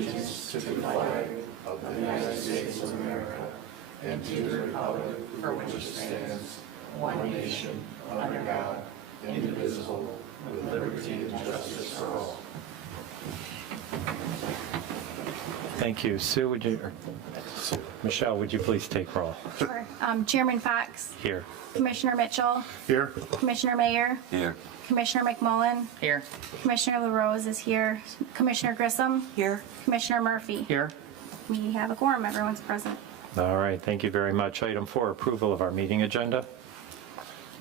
allegiance to the flag of the United States of America and to the republic for which it stands, one nation, under God, indivisible, with liberty and justice for all. Thank you. Sue, would you, or Michelle, would you please take roll? Sure. Chairman Fox, Here. Commissioner Mitchell, Here. Commissioner Mayer, Here. Commissioner McMullen, Here. Commissioner LaRose is here, Commissioner Grissom, Here. Commissioner Murphy. Here. We have a quorum, everyone's present. All right, thank you very much. Item 4, approval of our meeting agenda.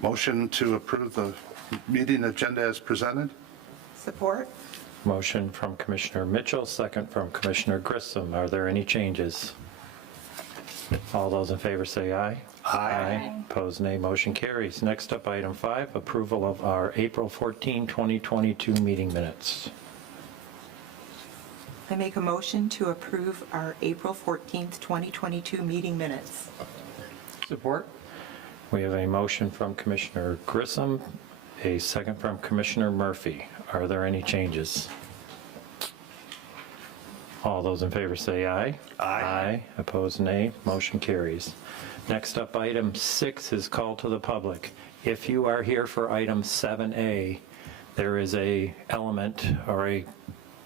Motion to approve the meeting agenda as presented. Support. Motion from Commissioner Mitchell, second from Commissioner Grissom. Are there any changes? All those in favor say aye. Aye. Opposed, nay. Motion carries. Next up, item 5, approval of our April 14, 2022 meeting minutes. I make a motion to approve our April 14th, 2022 meeting minutes. Support. We have a motion from Commissioner Grissom, a second from Commissioner Murphy. Are there any changes? All those in favor say aye. Aye. Opposed, nay. Motion carries. Next up, item 6 is call to the public. If you are here for item 7A, there is a element or a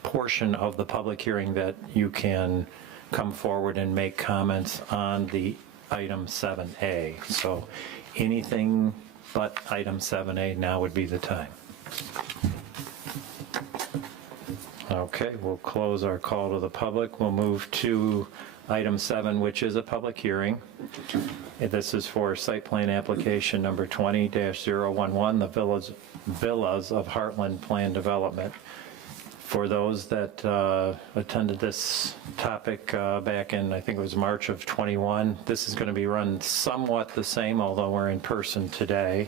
portion of the public hearing that you can come forward and make comments on the item 7A. So anything but item 7A, now would be the time. Okay, we'll close our call to the public. We'll move to item 7, which is a public hearing. This is for site plan application number 20-011, the Villas of Heartland Plan Development. For those that attended this topic back in, I think it was March of 21, this is going to be run somewhat the same, although we're in person today.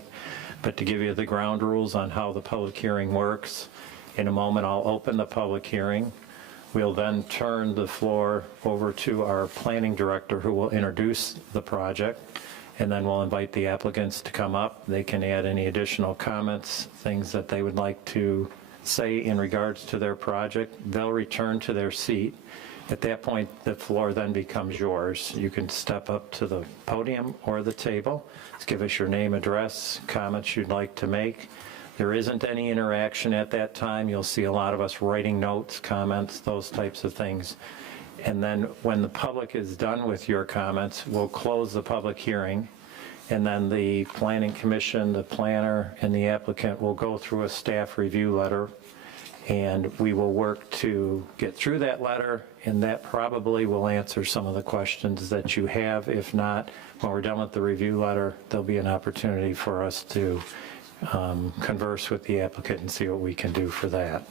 But to give you the ground rules on how the public hearing works, in a moment I'll open the public hearing. We'll then turn the floor over to our planning director, who will introduce the project, and then we'll invite the applicants to come up. They can add any additional comments, things that they would like to say in regards to their project. They'll return to their seat. At that point, the floor then becomes yours. You can step up to the podium or the table. Just give us your name, address, comments you'd like to make. There isn't any interaction at that time. You'll see a lot of us writing notes, comments, those types of things. And then when the public is done with your comments, we'll close the public hearing. And then the Planning Commission, the planner, and the applicant will go through a staff review letter. And we will work to get through that letter, and that probably will answer some of the questions that you have. If not, when we're done with the review letter, there'll be an opportunity for us to converse with the applicant and see what we can do for that.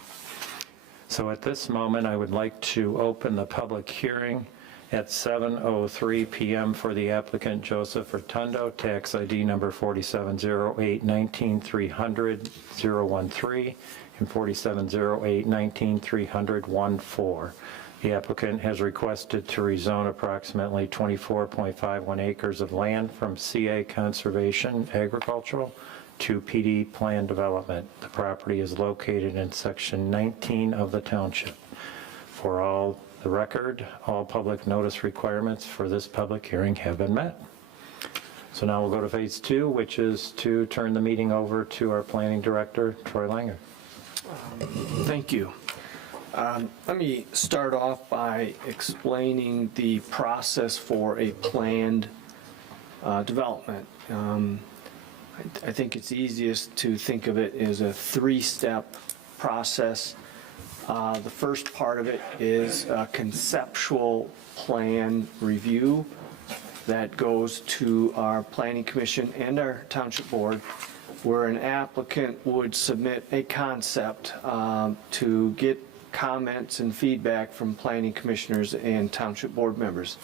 So at this moment, I would like to open the public hearing at 7:03 p.m. for the applicant Joseph Rotundo, tax ID number 4708-19300-013 and 4708-19300-14. The applicant has requested to rezone approximately 24.51 acres of land from CA Conservation Agricultural to PD Plan Development. The property is located in Section 19 of the township. For all the record, all public notice requirements for this public hearing have been met. So now we'll go to phase 2, which is to turn the meeting over to our planning director, Troy Langer. Thank you. Let me start off by explaining the process for a planned development. I think it's easiest to think of it as a 3-step process. The first part of it is a conceptual plan review that goes to our Planning Commission and our Township Board, where an applicant would submit a concept to get comments and feedback from planning commissioners and Township Board members.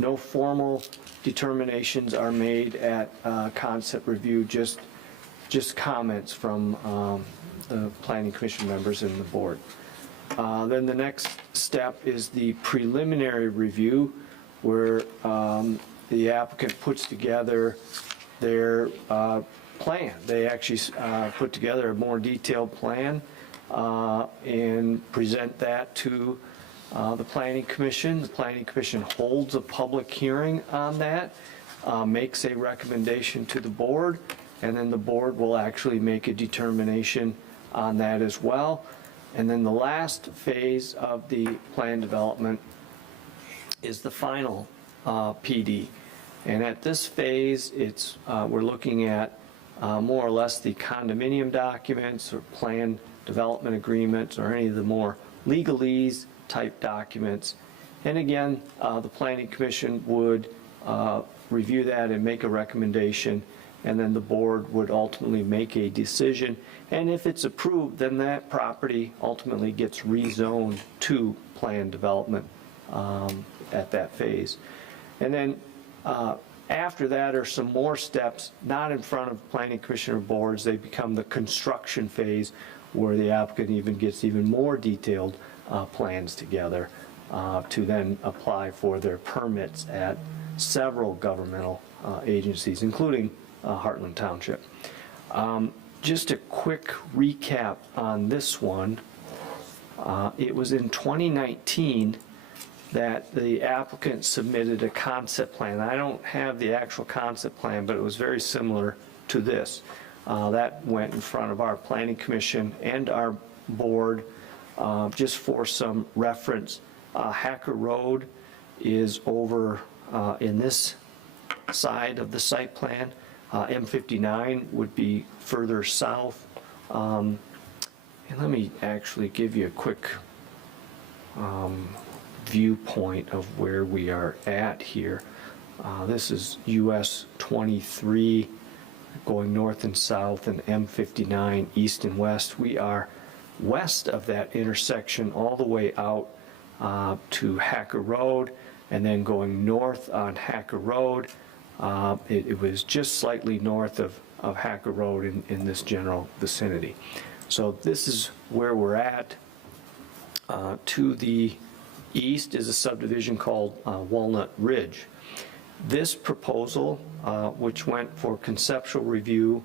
No formal determinations are made at concept review, just comments from the Planning Commission members and the board. Then the next step is the preliminary review, where the applicant puts together their plan. They actually put together a more detailed plan and present that to the Planning Commission. The Planning Commission holds a public hearing on that, makes a recommendation to the board, and then the board will actually make a determination on that as well. And then the last phase of the plan development is the final PD. And at this phase, we're looking at more or less the condominium documents or plan development agreements or any of the more legalese type documents. And again, the Planning Commission would review that and make a recommendation, and then the board would ultimately make a decision. And if it's approved, then that property ultimately gets rezoned to plan development at that phase. And then after that are some more steps, not in front of planning commissioner boards. They become the construction phase, where the applicant even gets even more detailed plans together to then apply for their permits at several governmental agencies, including Heartland Township. Just a quick recap on this one. It was in 2019 that the applicant submitted a concept plan. I don't have the actual concept plan, but it was very similar to this. That went in front of our Planning Commission and our board. Just for some reference, Hacker Road is over in this side of the site plan. M59 would be further south. And let me actually give you a quick viewpoint of where we are at here. This is US 23 going north and south, and M59 east and west. We are west of that intersection all the way out to Hacker Road, and then going north on Hacker Road. It was just slightly north of Hacker Road in this general vicinity. So this is where we're at. To the east is a subdivision called Walnut Ridge. This proposal, which went for conceptual review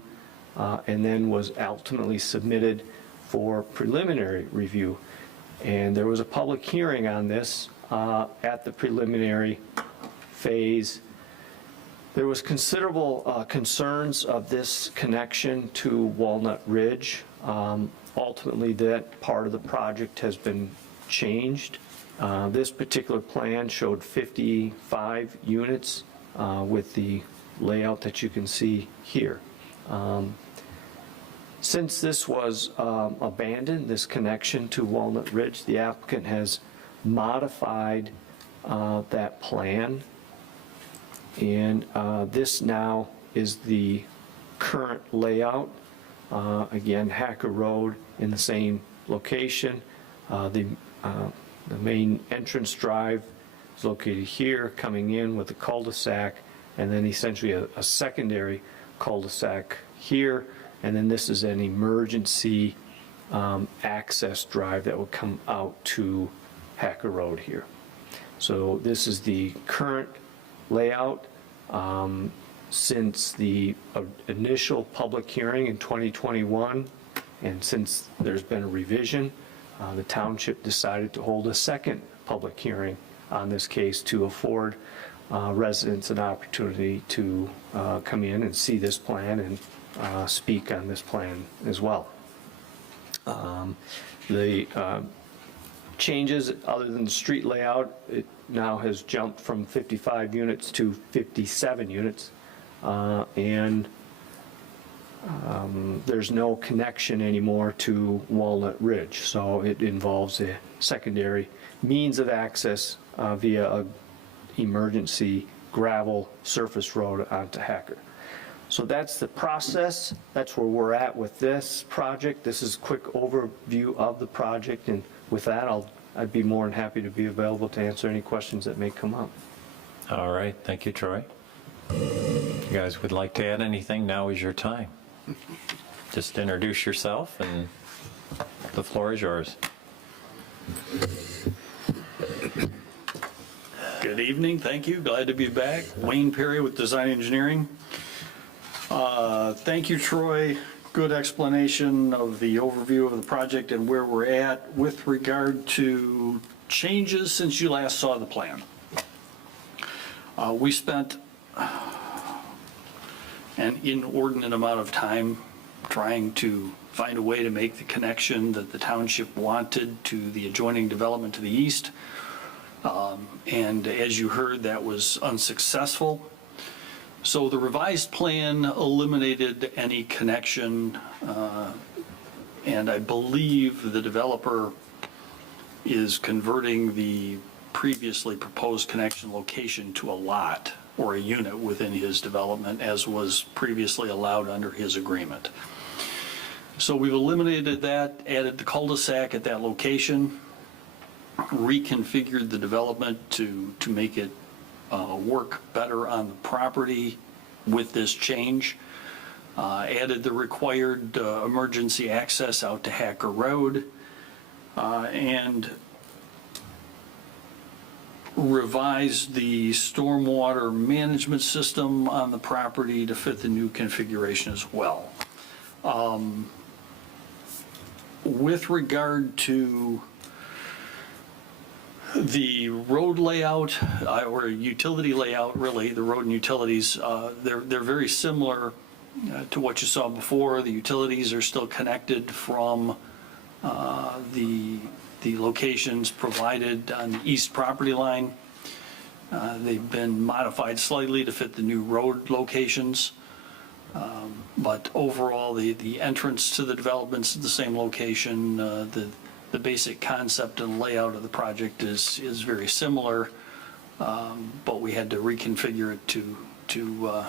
and then was ultimately submitted for preliminary review. And there was a public hearing on this at the preliminary phase. There was considerable concerns of this connection to Walnut Ridge. Ultimately, that part of the project has been changed. This particular plan showed 55 units with the layout that you can see here. Since this was abandoned, this connection to Walnut Ridge, the applicant has modified that plan. And this now is the current layout. Again, Hacker Road in the same location. The main entrance drive is located here, coming in with a cul-de-sac, and then essentially a secondary cul-de-sac here. And then this is an emergency access drive that will come out to Hacker Road here. So this is the current layout. Since the initial public hearing in 2021, and since there's been a revision, the township decided to hold a second public hearing on this case to afford residents an opportunity to come in and see this plan and speak on this plan as well. The changes, other than the street layout, it now has jumped from 55 units to 57 units. And there's no connection anymore to Walnut Ridge, so it involves a secondary means of access via an emergency gravel surface road onto Hacker. So that's the process. That's where we're at with this project. This is a quick overview of the project, and with that, I'd be more than happy to be available to answer any questions that may come up. All right, thank you, Troy. You guys would like to add anything? Now is your time. Just introduce yourself, and the floor is yours. Good evening, thank you, glad to be back. Wayne Perry with Design Engineering. Thank you, Troy. Good explanation of the overview of the project and where we're at with regard to changes since you last saw the plan. We spent an inordinate amount of time trying to find a way to make the connection that the township wanted to the adjoining development to the east. And as you heard, that was unsuccessful. So the revised plan eliminated any connection, and I believe the developer is converting the previously proposed connection location to a lot or a unit within his development, as was previously allowed under his agreement. So we've eliminated that, added the cul-de-sac at that location, reconfigured the development to make it work better on the property with this change, added the required emergency access out to Hacker Road, and revised the stormwater management system on the property to fit the new configuration as well. With regard to the road layout, or utility layout, really, the road and utilities, they're very similar to what you saw before. The utilities are still connected from the locations provided on the east property line. They've been modified slightly to fit the new road locations. But overall, the entrance to the development's at the same location. The basic concept and layout of the project is very similar, but we had to reconfigure it to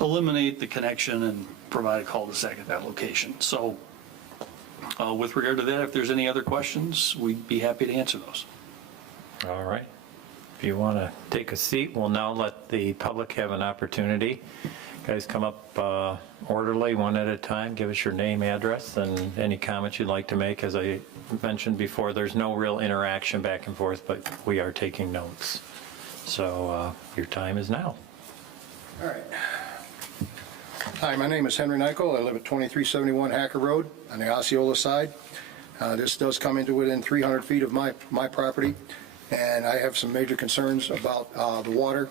eliminate the connection and provide a cul-de-sac at that location. So with regard to that, if there's any other questions, we'd be happy to answer those. All right. If you want to take a seat, we'll now let the public have an opportunity. Guys, come up orderly, one at a time. Give us your name, address, and any comments you'd like to make. As I mentioned before, there's no real interaction back and forth, but we are taking notes. So your time is now. All right. Hi, my name is Henry Nykel. I live at 2371 Hacker Road on the Osceola side. This does come into within 300 feet of my property, and I have some major concerns about the water.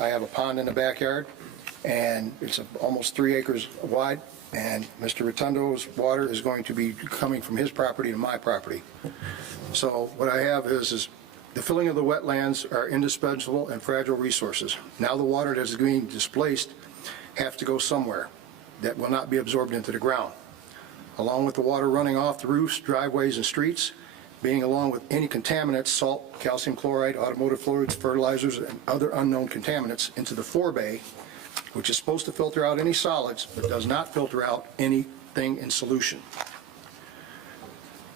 I have a pond in the backyard, and it's almost 3 acres wide, and Mr. Rotundo's water is going to be coming from his property to my property. So what I have is the filling of the wetlands are indispensable and fragile resources. Now the water that is being displaced have to go somewhere that will not be absorbed into the ground. Along with the water running off the roofs, driveways, and streets, being along with any contaminants, salt, calcium chloride, automotive fluids, fertilizers, and other unknown contaminants into the forebay, which is supposed to filter out any solids, but does not filter out anything in solution,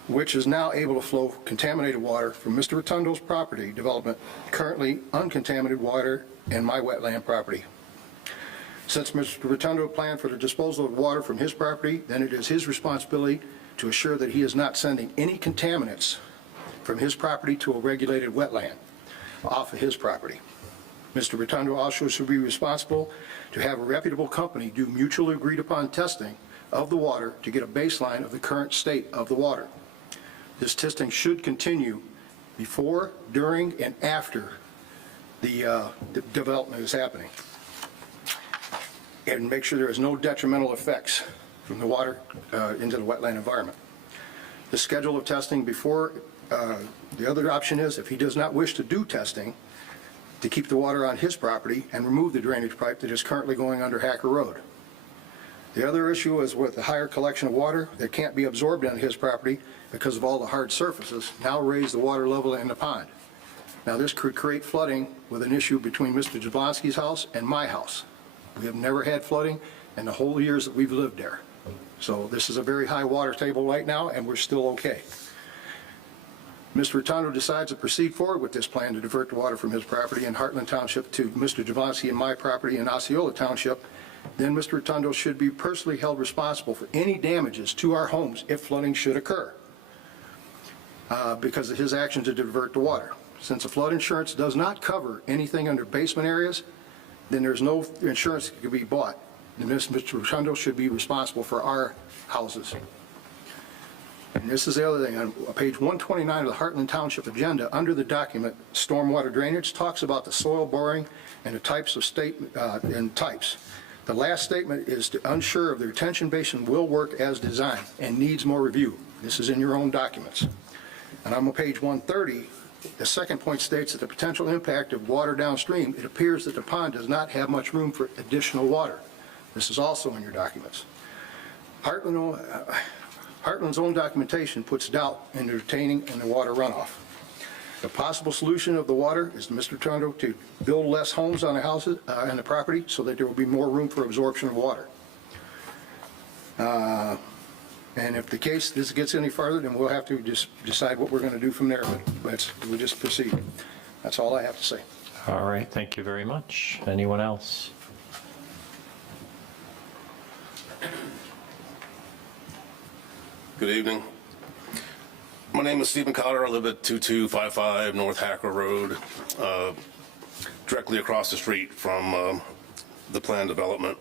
which is now able to flow contaminated water from Mr. Rotundo's property development, currently uncontaminated water in my wetland property. Since Mr. Rotundo planned for the disposal of water from his property, then it is his responsibility to assure that he is not sending any contaminants from his property to a regulated wetland off of his property. Mr. Rotundo also should be responsible to have a reputable company do mutually agreed upon testing of the water to get a baseline of the current state of the water. This testing should continue before, during, and after the development is happening, and make sure there is no detrimental effects from the water into the wetland environment. The schedule of testing before, the other option is, if he does not wish to do testing, to keep the water on his property and remove the drainage pipe that is currently going under Hacker Road. The other issue is with the higher collection of water that can't be absorbed on his property because of all the hard surfaces, now raise the water level in the pond. Now this could create flooding with an issue between Mr. Jablonski's house and my house. We have never had flooding in the whole years that we've lived there. So this is a very high water table right now, and we're still okay. Mr. Rotundo decides to proceed forward with this plan to divert the water from his property in Heartland Township to Mr. Jablonski and my property in Osceola Township, then Mr. Rotundo should be personally held responsible for any damages to our homes if flooding should occur because of his action to divert the water. Since the flood insurance does not cover anything under basement areas, then there's no insurance that can be bought. And Mr. Rotundo should be responsible for our houses. And this is the other thing, on page 129 of the Heartland Township agenda, under the document, stormwater drainage, talks about the soil boring and the types of types. The last statement is unsure if the retention basin will work as designed and needs more review. This is in your own documents. And on page 130, the second point states that the potential impact of water downstream, it appears that the pond does not have much room for additional water. This is also in your documents. Heartland's own documentation puts doubt in the retaining and the water runoff. The possible solution of the water is Mr. Tondo to build less homes on the houses, and the property, so that there will be more room for absorption of water. And if the case, this gets any farther, then we'll have to just decide what we're going to do from there, but we'll just proceed. That's all I have to say. All right, thank you very much. Anyone else? Good evening. My name is Stephen Cotter. I live at 2255 North Hacker Road, directly across the street from the planned development.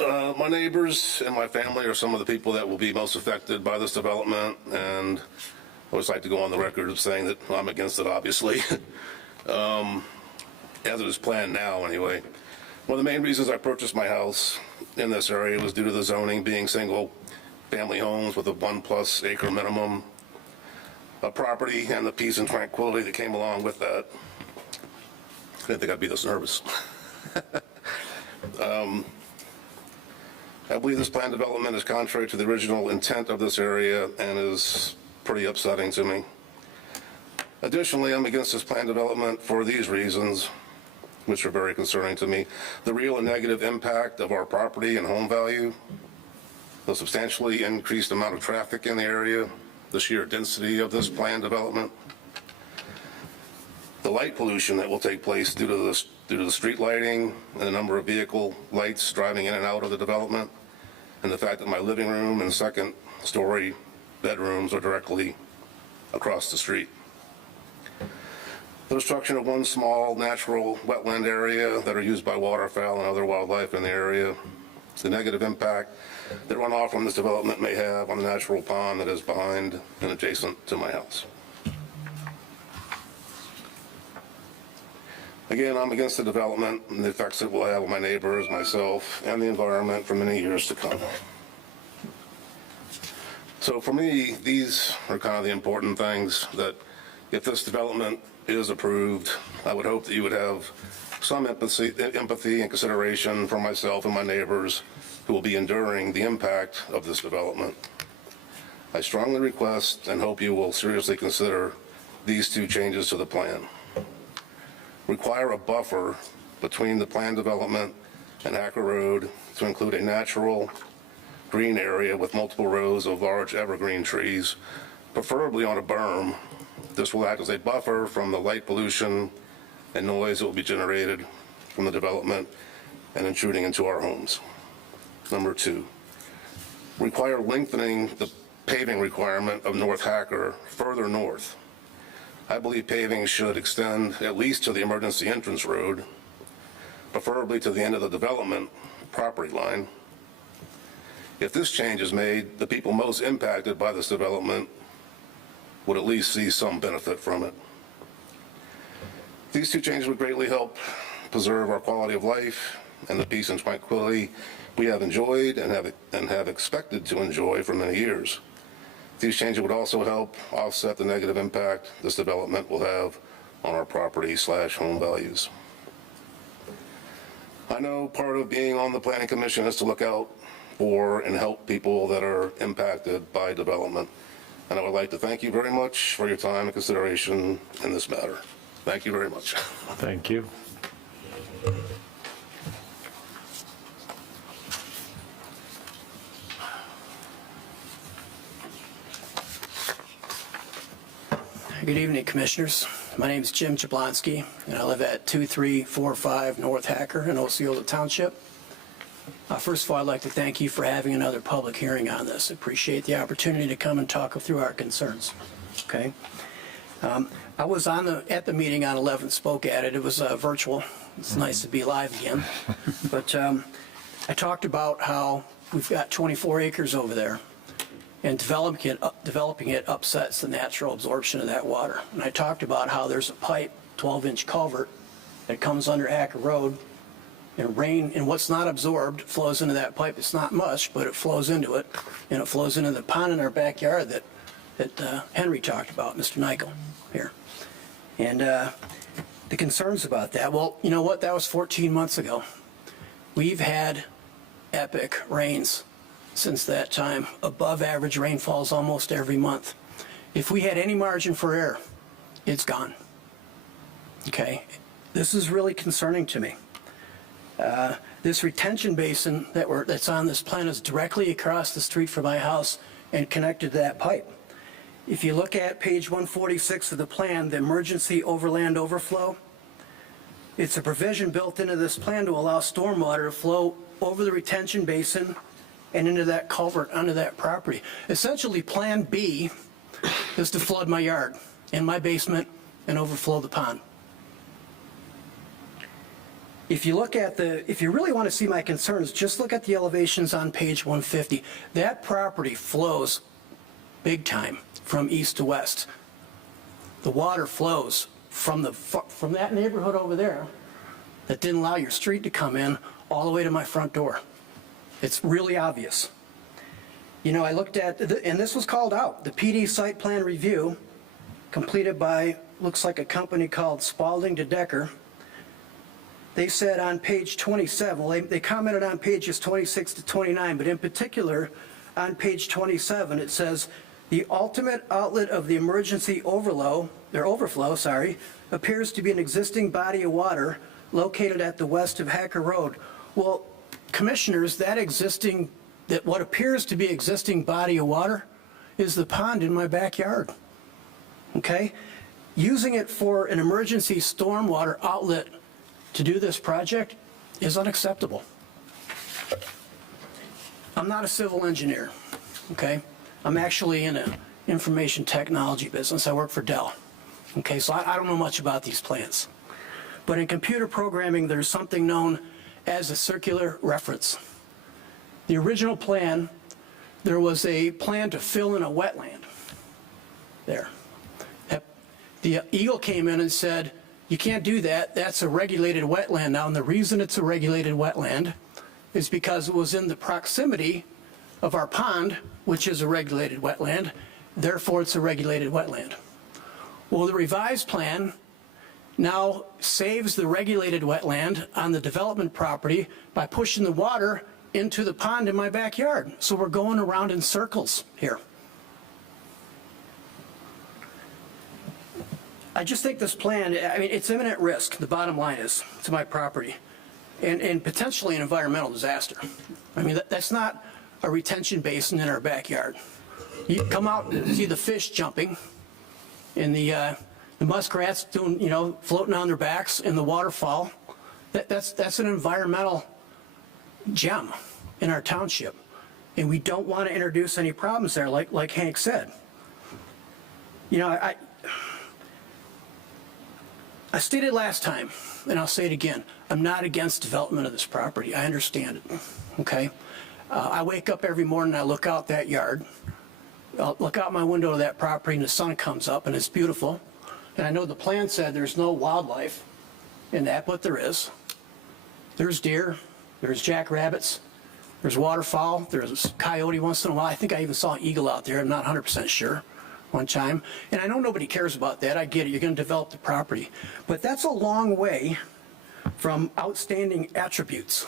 My neighbors and my family are some of the people that will be most affected by this development, and I always like to go on the record of saying that I'm against it, obviously, as it is planned now anyway. One of the main reasons I purchased my house in this area was due to the zoning being single-family homes with a 1+ acre minimum of property and the peace and tranquility that came along with that. I didn't think I'd be this nervous. I believe this planned development is contrary to the original intent of this area and is pretty upsetting to me. Additionally, I'm against this planned development for these reasons, which are very concerning to me. The real and negative impact of our property and home value, the substantially increased amount of traffic in the area, the sheer density of this planned development, the light pollution that will take place due to the street lighting and the number of vehicle lights driving in and out of the development, and the fact that my living room and second-story bedrooms are directly across the street. The destruction of one small natural wetland area that are used by waterfowl and other wildlife in the area, the negative impact that runoff from this development may have on the natural pond that is behind and adjacent to my house. Again, I'm against the development and the effects it will have on my neighbors, myself, and the environment for many years to come. So for me, these are kind of the important things that if this development is approved, I would hope that you would have some empathy and consideration for myself and my neighbors who will be enduring the impact of this development. I strongly request and hope you will seriously consider these two changes to the plan. Require a buffer between the planned development and Hacker Road to include a natural green area with multiple rows of large evergreen trees, preferably on a berm. This will act as a buffer from the light pollution and noise that will be generated from the development and intruding into our homes. Number 2, require lengthening the paving requirement of North Hacker further north. I believe paving should extend at least to the emergency entrance road, preferably to the end of the development property line. If this change is made, the people most impacted by this development would at least see some benefit from it. These two changes would greatly help preserve our quality of life and the peace and tranquility we have enjoyed and have expected to enjoy for many years. These changes would also help offset the negative impact this development will have on our property/home values. I know part of being on the Planning Commission is to look out for and help people that are impacted by development. And I would like to thank you very much for your time and consideration in this matter. Thank you very much. Thank you. Good evening, Commissioners. My name is Jim Jablonski, and I live at 2345 North Hacker in Osceola Township. First of all, I'd like to thank you for having another public hearing on this. I appreciate the opportunity to come and talk through our concerns. Okay. I was at the meeting on 11th, spoke at it. It was virtual. It's nice to be live again. But I talked about how we've got 24 acres over there. and developing it upsets the natural absorption of that water. And I talked about how there's a pipe, 12-inch culvert, that comes under Hacker Road, and rain, and what's not absorbed flows into that pipe. It's not much, but it flows into it, and it flows into the pond in our backyard that Henry talked about, Mr. Nykel here. And the concerns about that, well, you know what, that was 14 months ago. We've had epic rains since that time, above average rainfalls almost every month. If we had any margin for error, it's gone. Okay, this is really concerning to me. This retention basin that's on this plan is directly across the street from my house and connected to that pipe. If you look at page 146 of the plan, the emergency overland overflow, it's a provision built into this plan to allow stormwater to flow over the retention basin and into that culvert onto that property. Essentially, Plan B is to flood my yard and my basement and overflow the pond. If you really want to see my concerns, just look at the elevations on page 150. That property flows big time from east to west. The water flows from that neighborhood over there that didn't allow your street to come in all the way to my front door. It's really obvious. You know, I looked at, and this was called out, the PD site plan review completed by, looks like a company called Spalding to Decker. They said on page 27, well, they commented on pages 26 to 29, but in particular on page 27, it says, the ultimate outlet of the emergency overflow, appears to be an existing body of water located at the west of Hacker Road. Well, commissioners, what appears to be existing body of water is the pond in my backyard. Okay? Using it for an emergency stormwater outlet to do this project is unacceptable. I'm not a civil engineer, okay? I'm actually in an information technology business. I work for Dell. Okay, so I don't know much about these plans. But in computer programming, there's something known as a circular reference. The original plan, there was a plan to fill in a wetland there. The Eagle came in and said, you can't do that. That's a regulated wetland now. And the reason it's a regulated wetland is because it was in the proximity of our pond, which is a regulated wetland. Therefore, it's a regulated wetland. Well, the revised plan now saves the regulated wetland on the development property by pushing the water into the pond in my backyard. So we're going around in circles here. I just think this plan, I mean, it's imminent risk, the bottom line is, to my property, and potentially an environmental disaster. I mean, that's not a retention basin in our backyard. You come out and see the fish jumping, and the muskrats doing, floating on their backs in the waterfall. That's an environmental gem in our township, and we don't want to introduce any problems there, like Hank said. I stated last time, and I'll say it again, I'm not against development of this property. I understand it, okay? I wake up every morning, I look out that yard, I'll look out my window to that property, and the sun comes up, and it's beautiful. And I know the plan said there's no wildlife in that, but there is. There's deer, there's jackrabbits, there's waterfowl, there's a coyote once in a while. I think I even saw an eagle out there, I'm not 100% sure. One time, and I know nobody cares about that. I get it. You're going to develop the property, but that's a long way from outstanding attributes,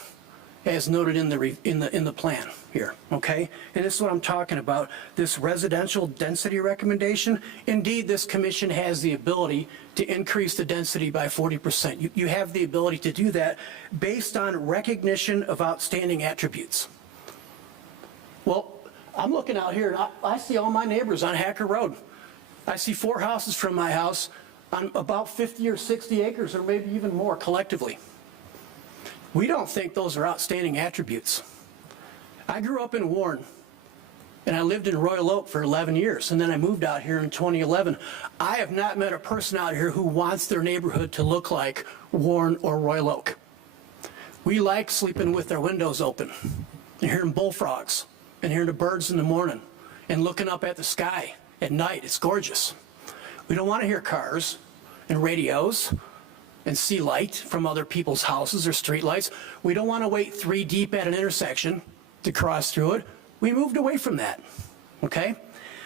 as noted in the plan here. Okay, and this is what I'm talking about. This residential density recommendation. Indeed, this commission has the ability to increase the density by 40%. You have the ability to do that based on recognition of outstanding attributes. Well, I'm looking out here, and I see all my neighbors on Hacker Road. I see 4 houses from my house on about 50 or 60 acres, or maybe even more collectively. We don't think those are outstanding attributes. I grew up in Warren, and I lived in Royal Oak for 11 years, and then I moved out here in 2011. I have not met a person out here who wants their neighborhood to look like Warren or Royal Oak. We like sleeping with our windows open and hearing bullfrogs and hearing the birds in the morning and looking up at the sky at night. It's gorgeous. We don't want to hear cars and radios and see light from other people's houses or streetlights. We don't want to wait 3 deep at an intersection to cross through it. We moved away from that, okay?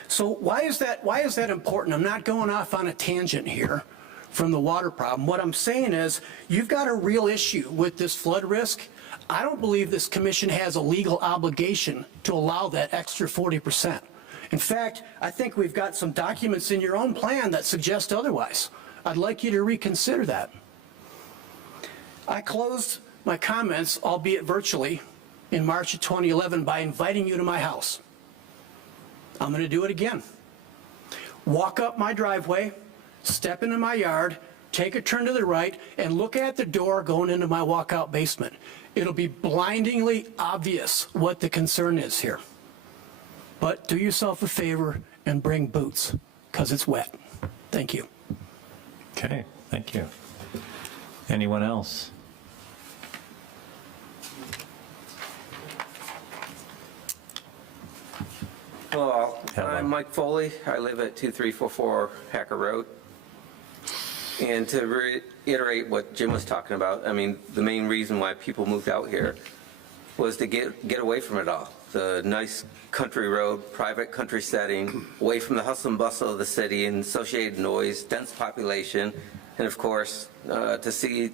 So why is that important? I'm not going off on a tangent here from the water problem. What I'm saying is you've got a real issue with this flood risk. I don't believe this commission has a legal obligation to allow that extra 40%. In fact, I think we've got some documents in your own plan that suggest otherwise. I'd like you to reconsider that. I closed my comments, albeit virtually, in March of 2011 by inviting you to my house. I'm going to do it again. Walk up my driveway, step into my yard, take a turn to the right, and look at the door going into my walkout basement. It'll be blindingly obvious what the concern is here. But do yourself a favor and bring boots, because it's wet. Thank you. Okay, thank you. Anyone else? Hello, Hello. I'm Mike Foley. I live at 2344 Hacker Road. And to reiterate what Jim was talking about, I mean, the main reason why people moved out here was to get away from it all. The nice country road, private country setting, away from the hustle and bustle of the city and associated noise, dense population, and of course, to see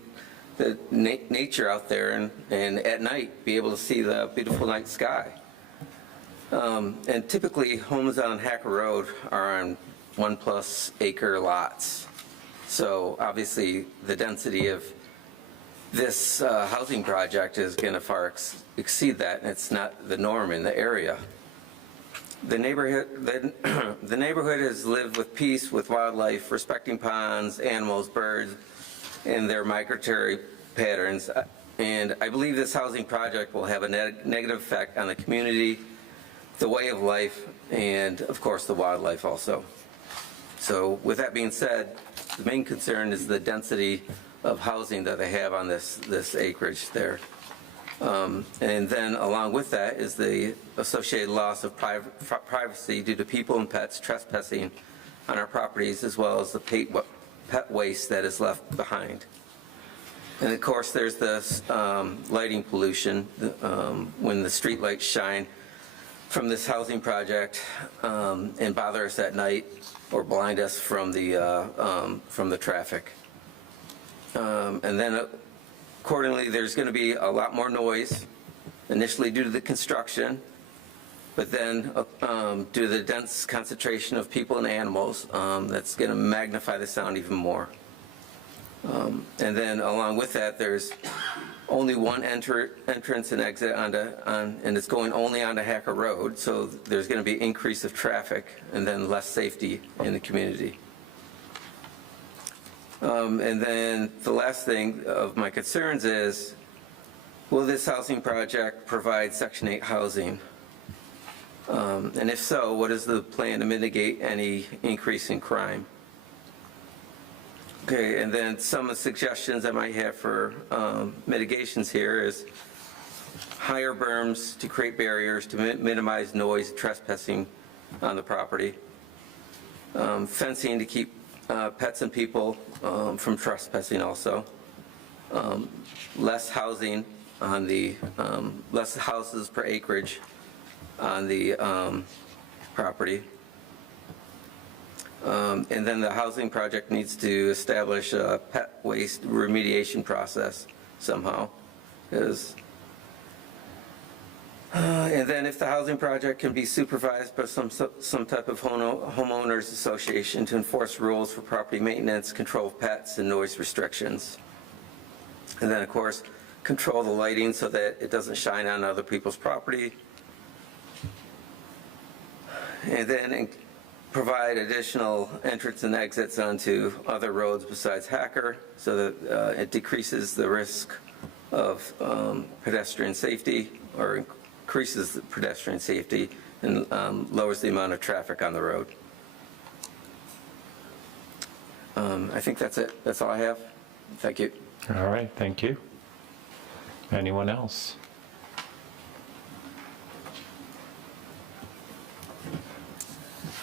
the nature out there and at night be able to see the beautiful night sky. And typically, homes on Hacker Road are on 1+ acre lots. So obviously, the density of this housing project is going to far exceed that, and it's not the norm in the area. The neighborhood has lived with peace, with wildlife, respecting ponds, animals, birds, and their migratory patterns. And I believe this housing project will have a negative effect on the community, the way of life, and of course the wildlife also. So with that being said, the main concern is the density of housing that they have on this acreage there. And then along with that is the associated loss of privacy due to people and pets trespassing on our properties, as well as the pet waste that is left behind. And of course there's this lighting pollution when the street lights shine from this housing project and bother us at night or blind us from the traffic. And then accordingly, there's going to be a lot more noise, initially due to the construction, but then due to the dense concentration of people and animals, that's going to magnify the sound even more. And then along with that, there's only one entrance and exit and it's going only onto Hacker Road, so there's going to be increase of traffic and then less safety in the community. And then the last thing of my concerns is, will this housing project provide Section 8 housing? And if so, what is the plan to mitigate any increase in crime? Okay, and then some of the suggestions I might have for mitigations here is higher berms to create barriers to minimize noise trespassing on the property, fencing to keep pets and people from trespassing also, less housing on the, less houses per acreage on the property. And then the housing project needs to establish a pet waste remediation process somehow. And then if the housing project can be supervised by some type of homeowners association to enforce rules for property maintenance, control of pets, and noise restrictions. And then, of course, control the lighting so that it doesn't shine on other people's property. And then provide additional entrance and exits onto other roads besides Hacker so that it decreases the risk of pedestrian safety or increases the pedestrian safety and lowers the amount of traffic on the road. I think that's it. That's all I have. Thank you. All right, thank you. Anyone else?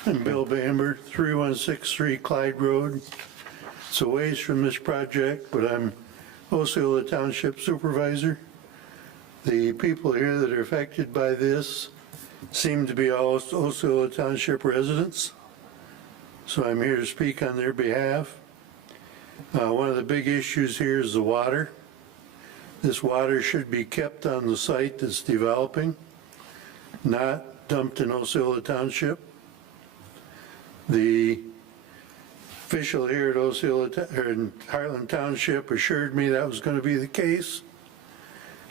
I'm Bill Bamber, 3163 Clyde Road. It's a ways from this project, but I'm Osceola Township Supervisor. The people here that are affected by this seem to be all Osceola Township residents, so I'm here to speak on their behalf. One of the big issues here is the water. This water should be kept on the site that's developing, not dumped in Osceola Township. The official here at Heartland Township assured me that was going to be the case.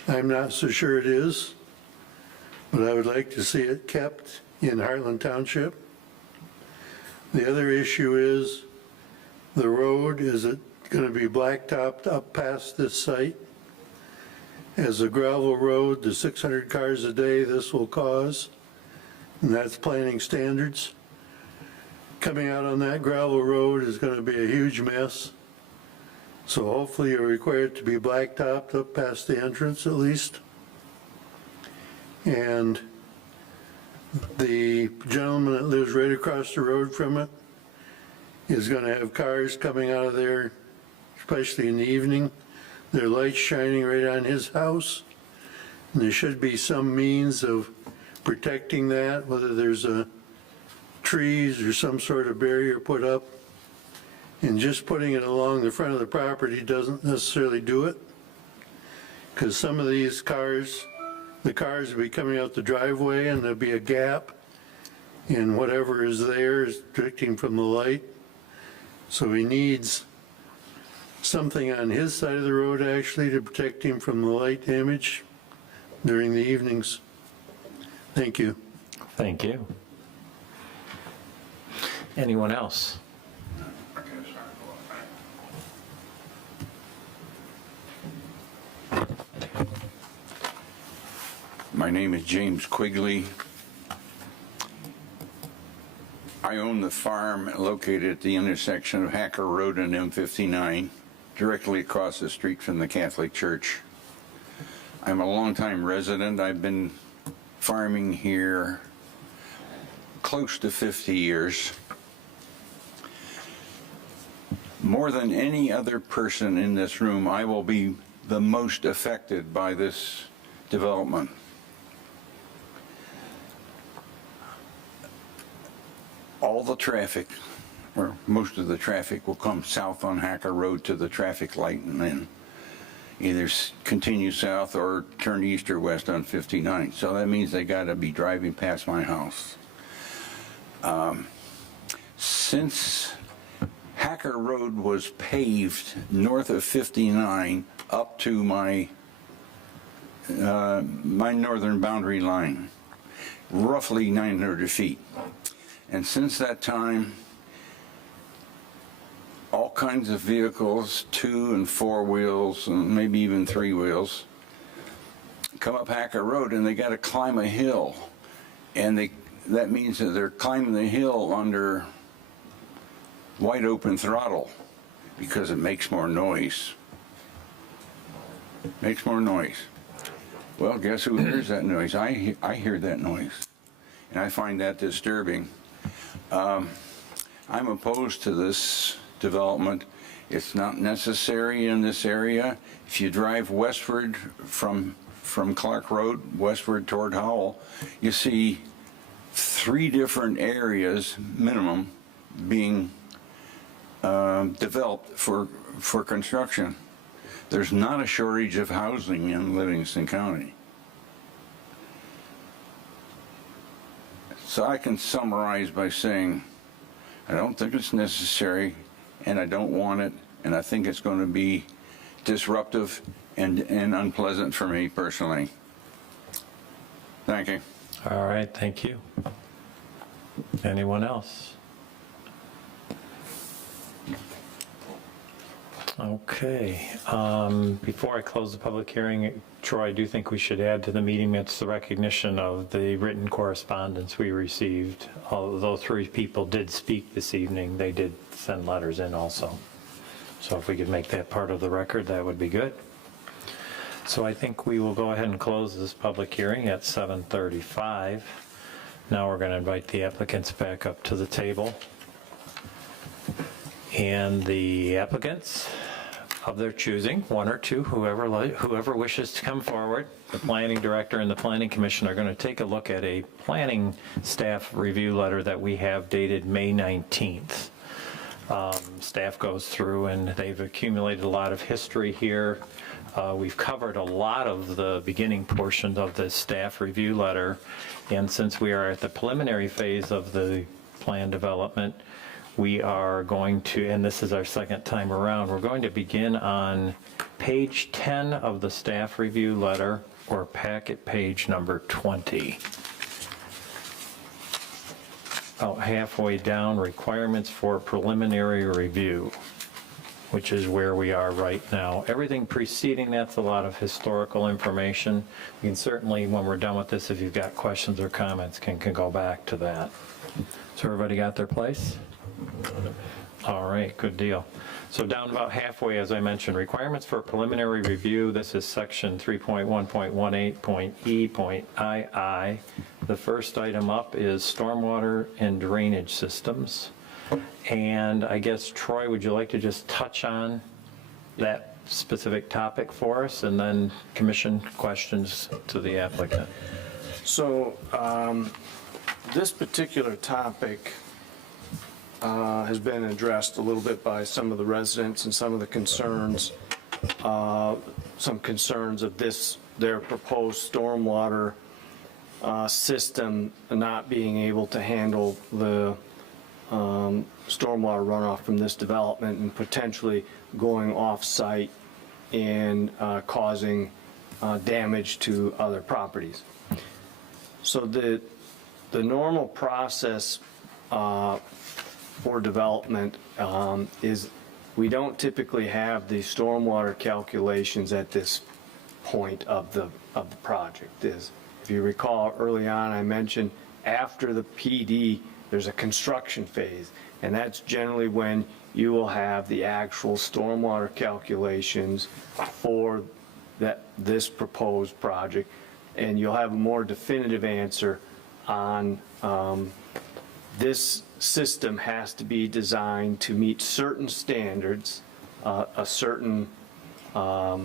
I'm not so sure it is, but I would like to see it kept in Heartland Township. The other issue is the road. Is it going to be blacktopped up past this site? As a gravel road, the 600 cars a day this will cause, and that's planning standards. Coming out on that gravel road is going to be a huge mess. So hopefully you're required to be blacktopped up past the entrance at least. And the gentleman that lives right across the road from it is going to have cars coming out of there, especially in the evening. Their lights shining right on his house. And there should be some means of protecting that, whether there's trees or some sort of barrier put up. And just putting it along the front of the property doesn't necessarily do it. Because some of these cars, the cars will be coming out the driveway and there'll be a gap in whatever is there is protecting from the light. So he needs something on his side of the road actually to protect him from the light damage during the evenings. Thank you. Thank you. Anyone else? My name is James Quigley. I own the farm located at the intersection of Hacker Road and M59, directly across the street from the Catholic Church. I'm a longtime resident. I've been farming here close to 50 years. More than any other person in this room, I will be the most affected by this development. All the traffic, or most of the traffic, will come south on Hacker Road to the traffic light and then either continue south or turn east or west on 59. So that means they got to be driving past my house. Since Hacker Road was paved north of 59 up to my northern boundary line, roughly 900 feet. And since that time, all kinds of vehicles, 2 and 4 wheels, and maybe even 3 wheels, come up Hacker Road and they got to climb a hill. And that means that they're climbing the hill under wide open throttle because it makes more noise. Makes more noise. Well, guess who hears that noise? I hear that noise. And I find that disturbing. I'm opposed to this development. It's not necessary in this area. If you drive westward from Clark Road, westward toward Howell, you see 3 different areas, minimum, being developed for construction. There's not a shortage of housing in Livingston County. So I can summarize by saying, I don't think it's necessary, and I don't want it, and I think it's going to be disruptive and unpleasant for me personally. Thank you. All right, thank you. Anyone else? Okay, before I close the public hearing, Troy, I do think we should add to the meeting minutes the recognition of the written correspondence we received. Although 3 people did speak this evening, they did send letters in also. So if we could make that part of the record, that would be good. So I think we will go ahead and close this public hearing at 7:35. Now we're going to invite the applicants back up to the table. And the applicants of their choosing, one or two, whoever wishes to come forward, the planning director and the planning commission are going to take a look at a planning staff review letter that we have dated May 19th. Staff goes through and they've accumulated a lot of history here. We've covered a lot of the beginning portions of this staff review letter. And since we are at the preliminary phase of the plan development, we are going to, and this is our second time around, we're going to begin on page 10 of the staff review letter, or packet page number 20. About halfway down, requirements for preliminary review, which is where we are right now. Everything preceding that's a lot of historical information. You can certainly, when we're done with this, if you've got questions or comments, can go back to that. So everybody got their place? All right, good deal. So down about halfway, as I mentioned, requirements for preliminary review. This is section 3.1.18.E.II. The first item up is stormwater and drainage systems. And I guess, Troy, would you like to just touch on that specific topic for us, and then commission questions to the applicant? So this particular topic has been addressed a little bit by some of the residents and some of the concerns, some concerns of their proposed stormwater system not being able to handle the stormwater runoff from this development and potentially going off-site and causing damage to other properties. So the normal process for development is we don't typically have the stormwater calculations at this point of the project. If you recall early on, I mentioned after the PD, there's a construction phase, and that's generally when you will have the actual stormwater calculations for this proposed project, and you'll have a more definitive answer on this system has to be designed to meet certain standards, a certain, I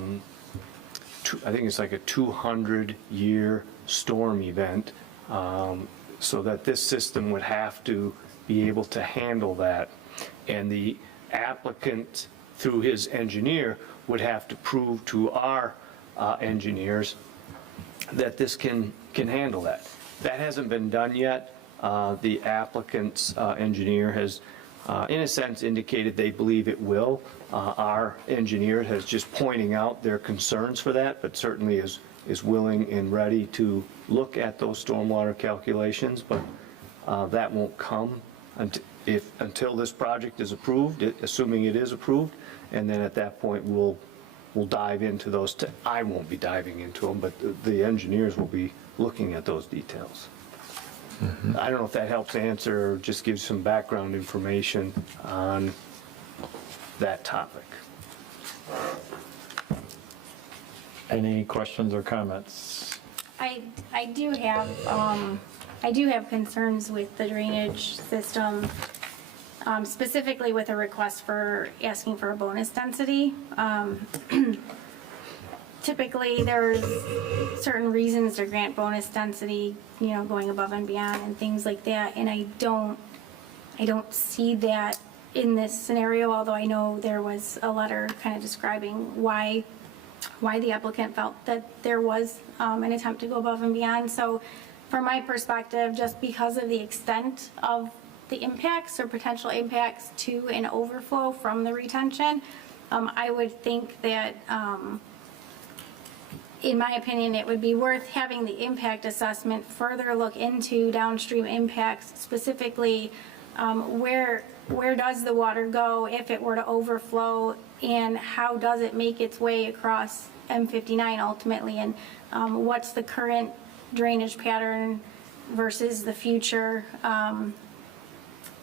think it's like a 200-year storm event, so that this system would have to be able to handle that. And the applicant, through his engineer, would have to prove to our engineers that this can handle that. That hasn't been done yet. The applicant's engineer has, in a sense, indicated they believe it will. Our engineer has just pointing out their concerns for that, but certainly is willing and ready to look at those stormwater calculations, but that won't come until this project is approved, assuming it is approved, and then at that point we'll dive into those. I won't be diving into them, but the engineers will be looking at those details. Mm-hmm. I don't know if that helps answer or just gives some background information on that topic. Any questions or comments? I do have concerns with the drainage system, specifically with a request for asking for a bonus density. Typically, there's certain reasons to grant bonus density, going above and beyond and things like that, and I don't see that in this scenario, although I know there was a letter kind of describing why the applicant felt that there was an attempt to go above and beyond. So from my perspective, just because of the extent of the impacts or potential impacts to an overflow from the retention, I would think that, in my opinion, it would be worth having the impact assessment further look into downstream impacts, specifically where does the water go if it were to overflow, and how does it make its way across M59 ultimately, and what's the current drainage pattern versus the future,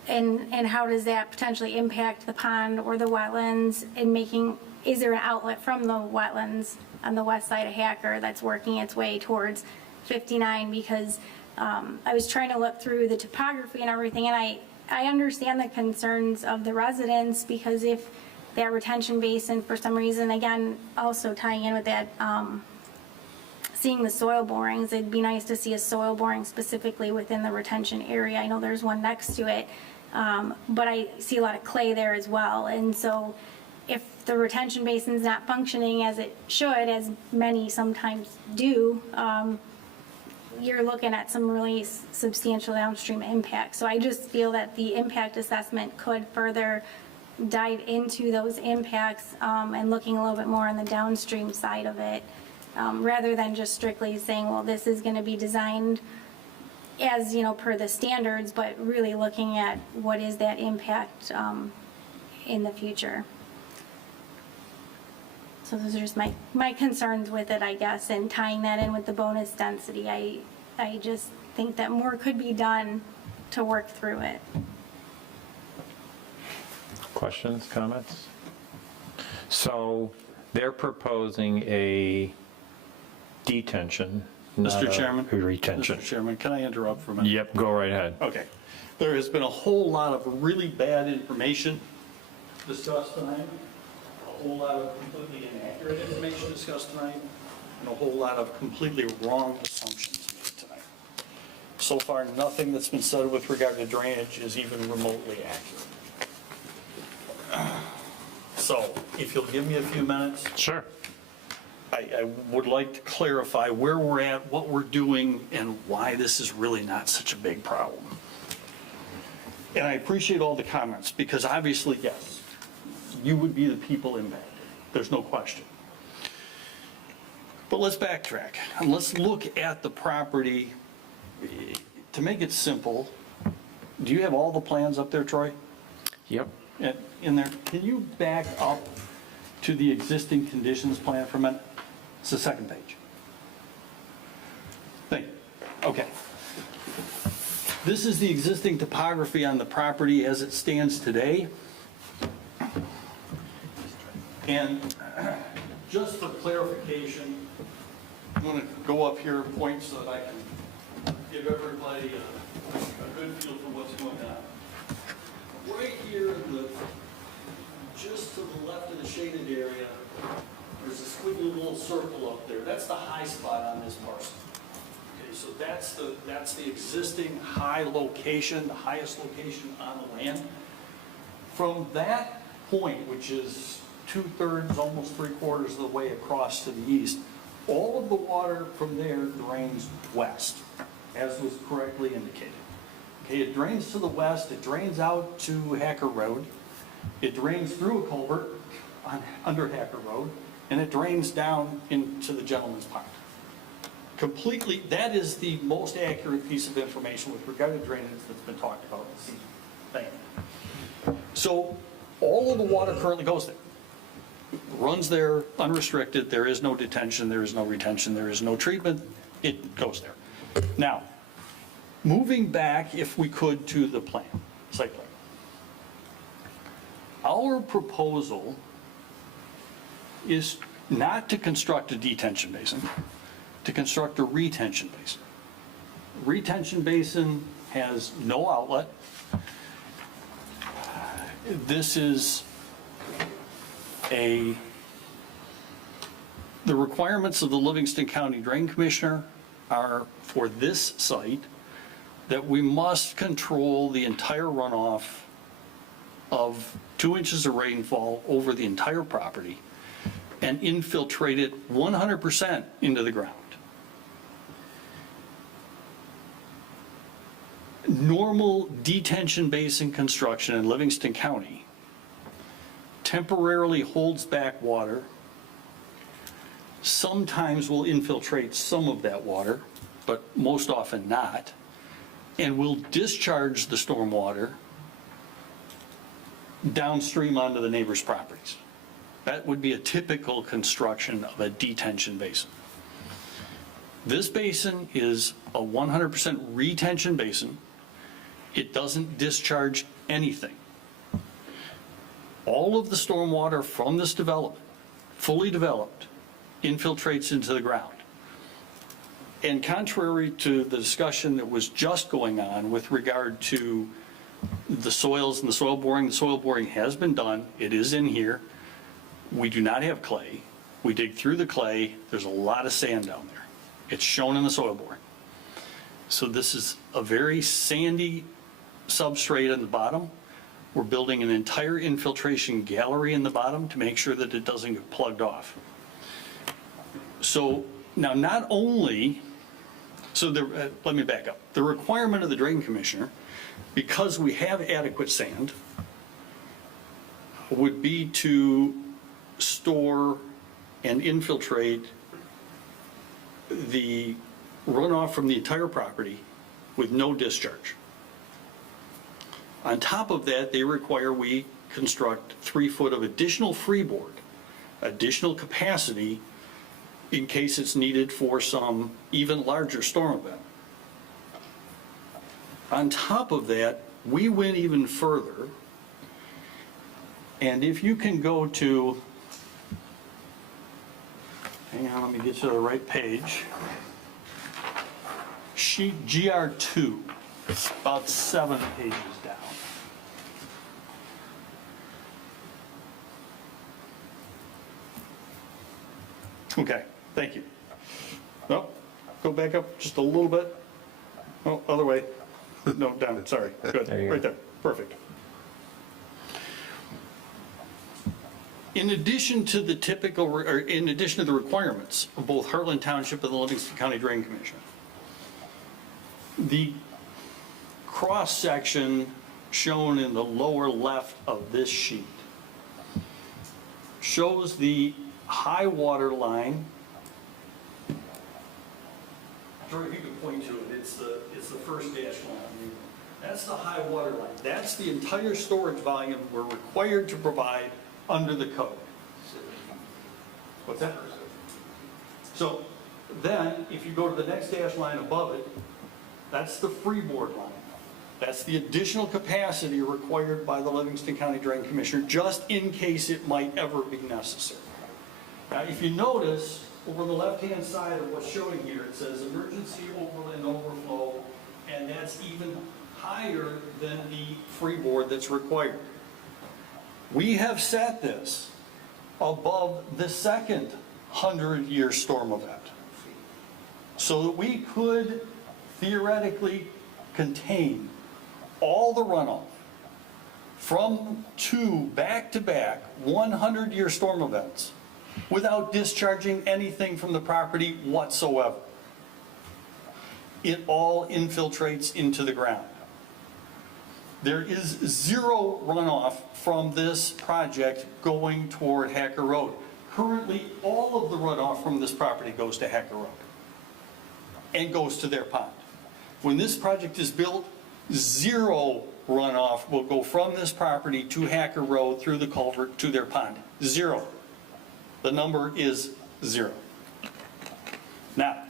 and how does that potentially impact the pond or the wetlands, and is there an outlet from the wetlands on the west side of Hacker that's working its way towards 59, because I was trying to look through the topography and everything, and I understand the concerns of the residents, because if that retention basin, for some reason, again, also tying in with that, seeing the soil borings, it'd be nice to see a soil boring specifically within the retention area. I know there's one next to it, but I see a lot of clay there as well. And so if the retention basin's not functioning as it should, as many sometimes do, you're looking at some really substantial downstream impact. So I just feel that the impact assessment could further dive into those impacts, and looking a little bit more on the downstream side of it, rather than just strictly saying, well, this is going to be designed as, per the standards, but really looking at what is that impact in the future. So those are just my concerns with it, I guess, and tying that in with the bonus density. I just think that more could be done to work through it. Questions, comments? So they're proposing a detention, not Mr. Chairman? a retention. Mr. Chairman, can I interrupt for a minute? Yep, go right ahead. Okay. There has been a whole lot of really bad information discussed tonight, a whole lot of completely inaccurate information discussed tonight, and a whole lot of completely wrong assumptions made tonight. So far, nothing that's been said with regard to drainage is even remotely accurate. So, if you'll give me a few minutes, Sure. I would like to clarify where we're at, what we're doing, and why this is really not such a big problem. And I appreciate all the comments, because obviously, yes, you would be the people impacted. There's no question. But let's backtrack, and let's look at the property. To make it simple, do you have all the plans up there, Troy? Yep. In there, can you back up to the existing conditions plan for a minute? It's the second page. Thank you. Okay. This is the existing topography on the property as it stands today. And just for clarification, I'm going to go up here and point so that I can give everybody a good feel for what's going on. Right here, just to the left of the shaded area, there's a squiggly little circle up there. That's the high spot on this parcel. Okay, so that's the existing high location, the highest location on the land. From that point, which is 2/3, almost 3/4 of the way across to the east, all of the water from there drains west, as was correctly indicated. Okay, it drains to the west, it drains out to Hacker Road, it drains through a culvert under Hacker Road, and it drains down into the Gentleman's Pond. Completely, that is the most accurate piece of information with regard to drainage that's been talked about this evening. Thank you. So all of the water currently goes there. Runs there unrestricted, there is no detention, there is no retention, there is no treatment, it goes there. Now, moving back, if we could, to the plan, site plan. Our proposal is not to construct a detention basin, to construct a retention basin. Retention basin has no outlet. This is the requirements of the Livingston County Drain Commissioner are for this site that we must control the entire runoff of 2 inches of rainfall over the entire property and infiltrate it 100% into the ground. Normal detention basin construction in Livingston County temporarily holds back water, sometimes will infiltrate some of that water, but most often not, and will discharge the stormwater downstream onto the neighbor's properties. That would be a typical construction of a detention basin. This basin is a 100% retention basin. It doesn't discharge anything. All of the stormwater from this development, fully developed, infiltrates into the ground. And contrary to the discussion that was just going on with regard to the soils and the soil boring has been done. It is in here. We do not have clay. We dig through the clay. There's a lot of sand down there. It's shown in the soil boring. So this is a very sandy substrate on the bottom. We're building an entire infiltration gallery in the bottom to make sure that it doesn't get plugged off. So now not only, let me back up. The requirement of the drain commissioner, because we have adequate sand, would be to store and infiltrate the runoff from the entire property with no discharge. On top of that, they require we construct 3 foot of additional freeboard, additional capacity in case it's needed for some even larger storm event. On top of that, we went even further, and if you can go to, hang on, let me get to the right page. Sheet GR2, about 7 pages down. Okay, thank you. No, go back up just a little bit. Oh, other way. No, down, sorry. Good, There you go. right there, perfect. In addition to the typical, or in addition to the requirements of both Heartland Township and the Livingston County Drain Commission, the cross-section shown in the lower left of this sheet shows the high water line. Jordan, if you could point to it, it's the first dash line. That's the high water line. That's the entire storage volume we're required to provide under the code. What's that? So then, if you go to the next dash line above it, that's the freeboard line. That's the additional capacity required by the Livingston County Drain Commissioner, just in case it might ever be necessary. Now, if you notice, over the left-hand side of what's showing here, it says emergency overland overflow, and that's even higher than the freeboard that's required. We have set this above the second 100-year storm event, so that we could theoretically contain all the runoff from 2 back-to-back 100-year storm events without discharging anything from the property whatsoever. It all infiltrates into the ground. There is 0 runoff from this project going toward Hacker Road. Currently, all of the runoff from this property goes to Hacker Road and goes to their pond. When this project is built, 0 runoff will go from this property to Hacker Road through the culvert to their pond. 0. The number is 0. Now,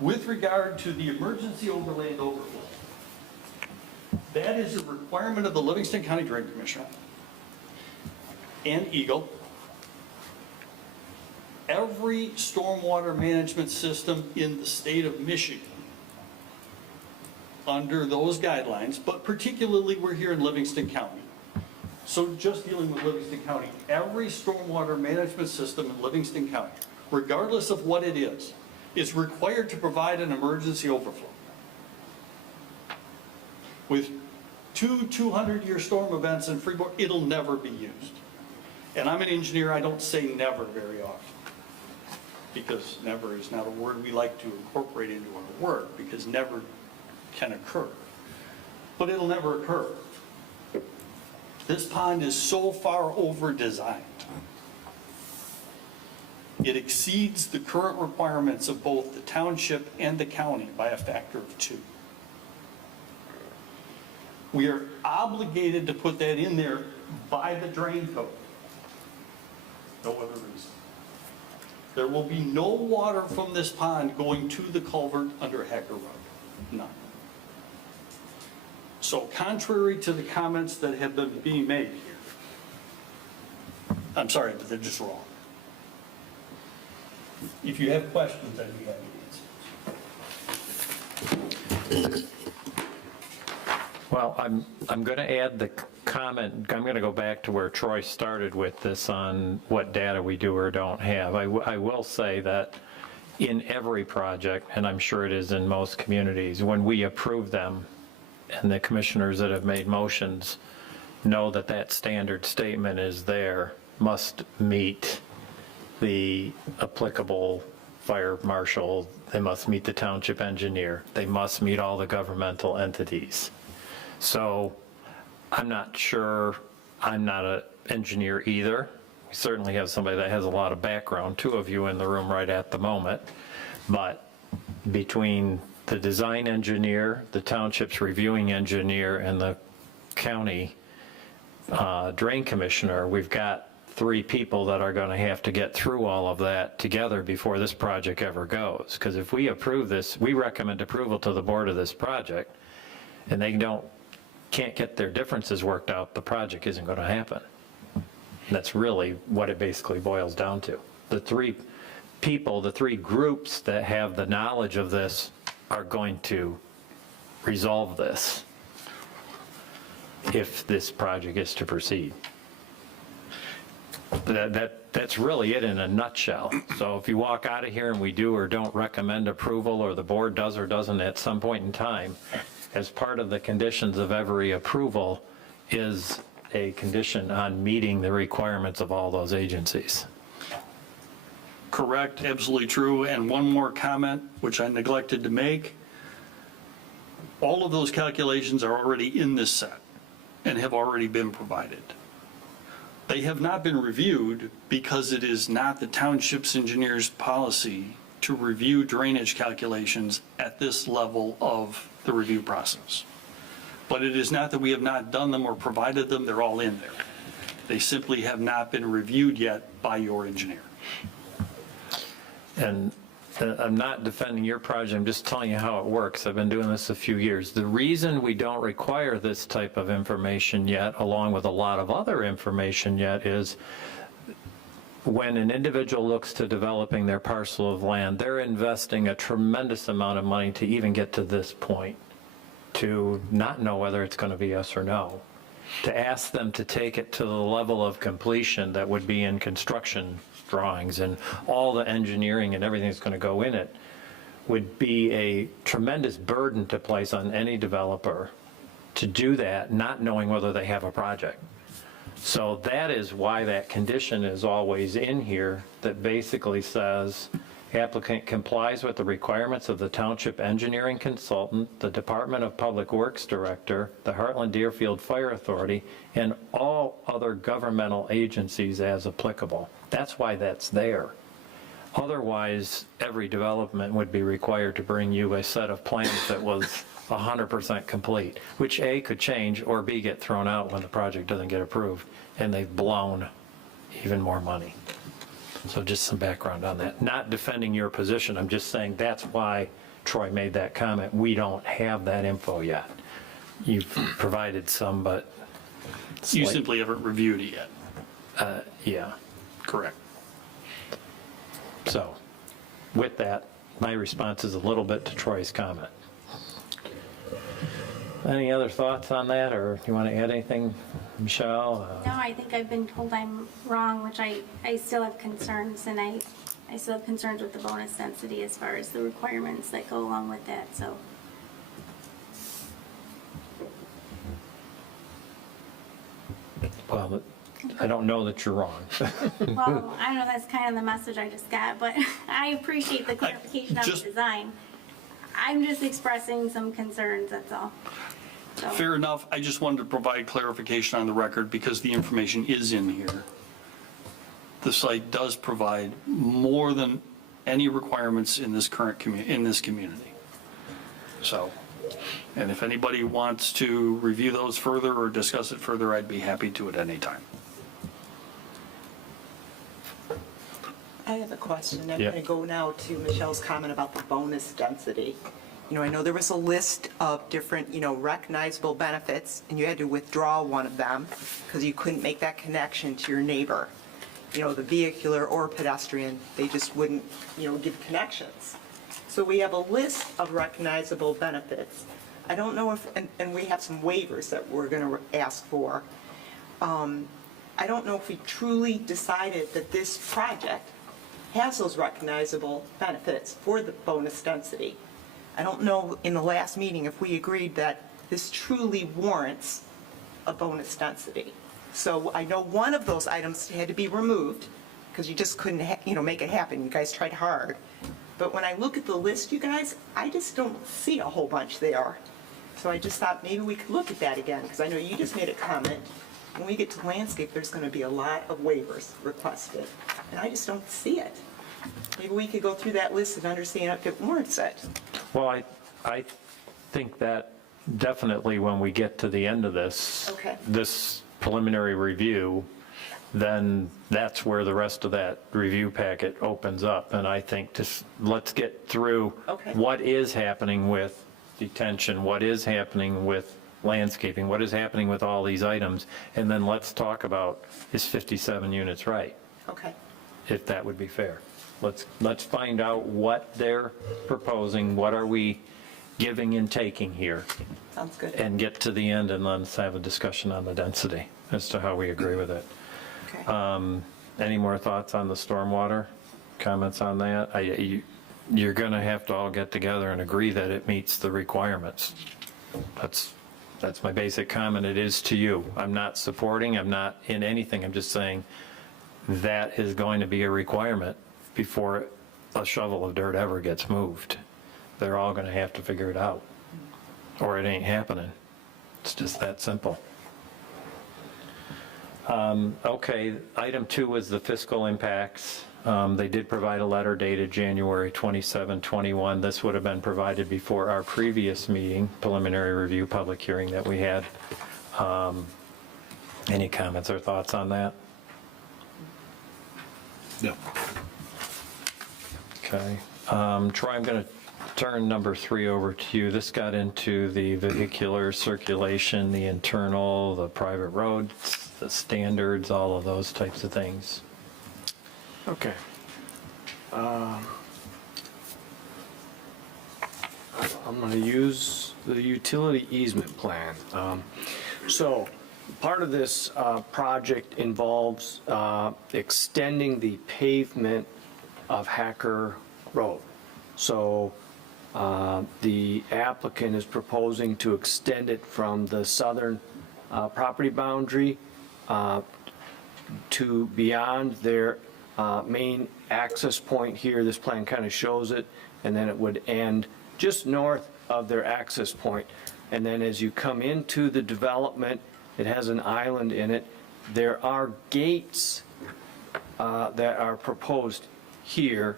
with regard to the emergency overland overflow, that is a requirement of the Livingston County Drain Commission and Eagle. Every stormwater management system in the state of Michigan, under those guidelines, but particularly we're here in Livingston County. So just dealing with Livingston County, every stormwater management system in Livingston County, regardless of what it is required to provide an emergency overflow. With 2 200-year storm events in Freeport, it'll never be used. And I'm an engineer, I don't say never very often, because never is not a word we like to incorporate into our work, because never can occur. But it'll never occur. This pond is so far over-designed. It exceeds the current requirements of both the township and the county by a factor of 2. We are obligated to put that in there by the drain code. No other reason. There will be no water from this pond going to the culvert under Hacker Road. None. So contrary to the comments that have been being made here, I'm sorry, but they're just wrong. If you have questions, I'd be happy to answer. Well, I'm going to add the comment, I'm going to go back to where Troy started with this on what data we do or don't have. I will say that in every project, and I'm sure it is in most communities, when we approve them, and the commissioners that have made motions know that that standard statement is there, must meet the applicable fire marshal, they must meet the township engineer, they must meet all the governmental entities. So I'm not sure, I'm not an engineer either. We certainly have somebody that has a lot of background, two of you in the room right at the moment. But between the design engineer, the township's reviewing engineer, and the county drain commissioner, we've got 3 people that are going to have to get through all of that together before this project ever goes. Because if we approve this, we recommend approval to the board of this project, and they can't get their differences worked out, the project isn't going to happen. That's really what it basically boils down to. The 3 people, the 3 groups that have the knowledge of this are going to resolve this if this project is to proceed. That's really it in a nutshell. So if you walk out of here and we do or don't recommend approval, or the board does or doesn't at some point in time, as part of the conditions of every approval is a condition on meeting the requirements of all those agencies. Correct, absolutely true. And one more comment, which I neglected to make. All of those calculations are already in this set and have already been provided. They have not been reviewed because it is not the township's engineer's policy to review drainage calculations at this level of the review process. But it is not that we have not done them or provided them, they're all in there. They simply have not been reviewed yet by your engineer. And I'm not defending your project, I'm just telling you how it works. I've been doing this a few years. The reason we don't require this type of information yet, along with a lot of other information yet, is when an individual looks to developing their parcel of land, they're investing a tremendous amount of money to even get to this point, to not know whether it's going to be yes or no. To ask them to take it to the level of completion that would be in construction drawings and all the engineering and everything that's going to go in it would be a tremendous burden to place on any developer to do that, not knowing whether they have a project. So that is why that condition is always in here, that basically says applicant complies with the requirements of the township engineering consultant, the Department of Public Works Director, the Heartland Deerfield Fire Authority, and all other governmental agencies as applicable. That's why that's there. Otherwise, every development would be required to bring you a set of plans that was 100% complete, which A, could change, or B, get thrown out when the project doesn't get approved, and they've blown even more money. So just some background on that. Not defending your position, I'm just saying that's why Troy made that comment. We don't have that info yet. You've provided some, but... You simply haven't reviewed it yet. Yeah. Correct. So, with that, my response is a little bit to Troy's comment. Any other thoughts on that, or you want to add anything, Michelle? No, I think I've been told I'm wrong, which I still have concerns, and I still have concerns with the bonus density as far as the requirements that go along with that, so. Well, I don't know that you're wrong. Well, I don't know, that's kind of the message I just got, but I appreciate the clarification of the design. I'm just expressing some concerns, that's all. So. Fair enough. I just wanted to provide clarification on the record because the information is in here. The site does provide more than any requirements in this current community. So, and if anybody wants to review those further or discuss it further, I'd be happy to at any time. I have a question. I'm Yeah. going to go now to Michelle's comment about the bonus density. You know, I know there was a list of different, recognizable benefits, and you had to withdraw one of them because you couldn't make that connection to your neighbor. The vehicular or pedestrian, they just wouldn't, give connections. So we have a list of recognizable benefits. I don't know if, and we have some waivers that we're going to ask for. I don't know if we truly decided that this project has those recognizable benefits for the bonus density. I don't know in the last meeting if we agreed that this truly warrants a bonus density. So I know one of those items had to be removed because you just couldn't, make it happen. You guys tried hard. But when I look at the list, you guys, I just don't see a whole bunch there. So I just thought maybe we could look at that again, because I know you just made a comment. When we get to landscape, there's going to be a lot of waivers requested, and I just don't see it. Maybe we could go through that list and understand if it warrants it. Well, I think that definitely when we get to the end of this, Okay. this preliminary review, then that's where the rest of that review packet opens up. And I think just let's get through Okay. what is happening with detention, what is happening with landscaping, what is happening with all these items, and then let's talk about, is 57 units right? Okay. If that would be fair. Let's find out what they're proposing, what are we giving and taking here, Sounds good. and get to the end, and let's have a discussion on the density as to how we agree with it. Okay. Any more thoughts on the stormwater? Comments on that? You're going to have to all get together and agree that it meets the requirements. That's my basic comment. It is to you. I'm not supporting, I'm not in anything. I'm just saying that is going to be a requirement before a shovel of dirt ever gets moved. They're all going to have to figure it out, or it ain't happening. It's just that simple. Okay, item 2 was the fiscal impacts. They did provide a letter dated January 27, 21. This would have been provided before our previous meeting, preliminary review public hearing that we had. Any comments or thoughts on that? No. Okay. Troy, I'm going to turn number 3 over to you. This got into the vehicular circulation, the internal, the private roads, the standards, all of those types of things. Okay. I'm going to use the utility easement plan. So part of this project involves extending the pavement of Hacker Road. So the applicant is proposing to extend it from the southern property boundary to beyond their main access point here. This plan kind of shows it, and then it would end just north of their access point. And then as you come into the development, it has an island in it. There are gates that are proposed here.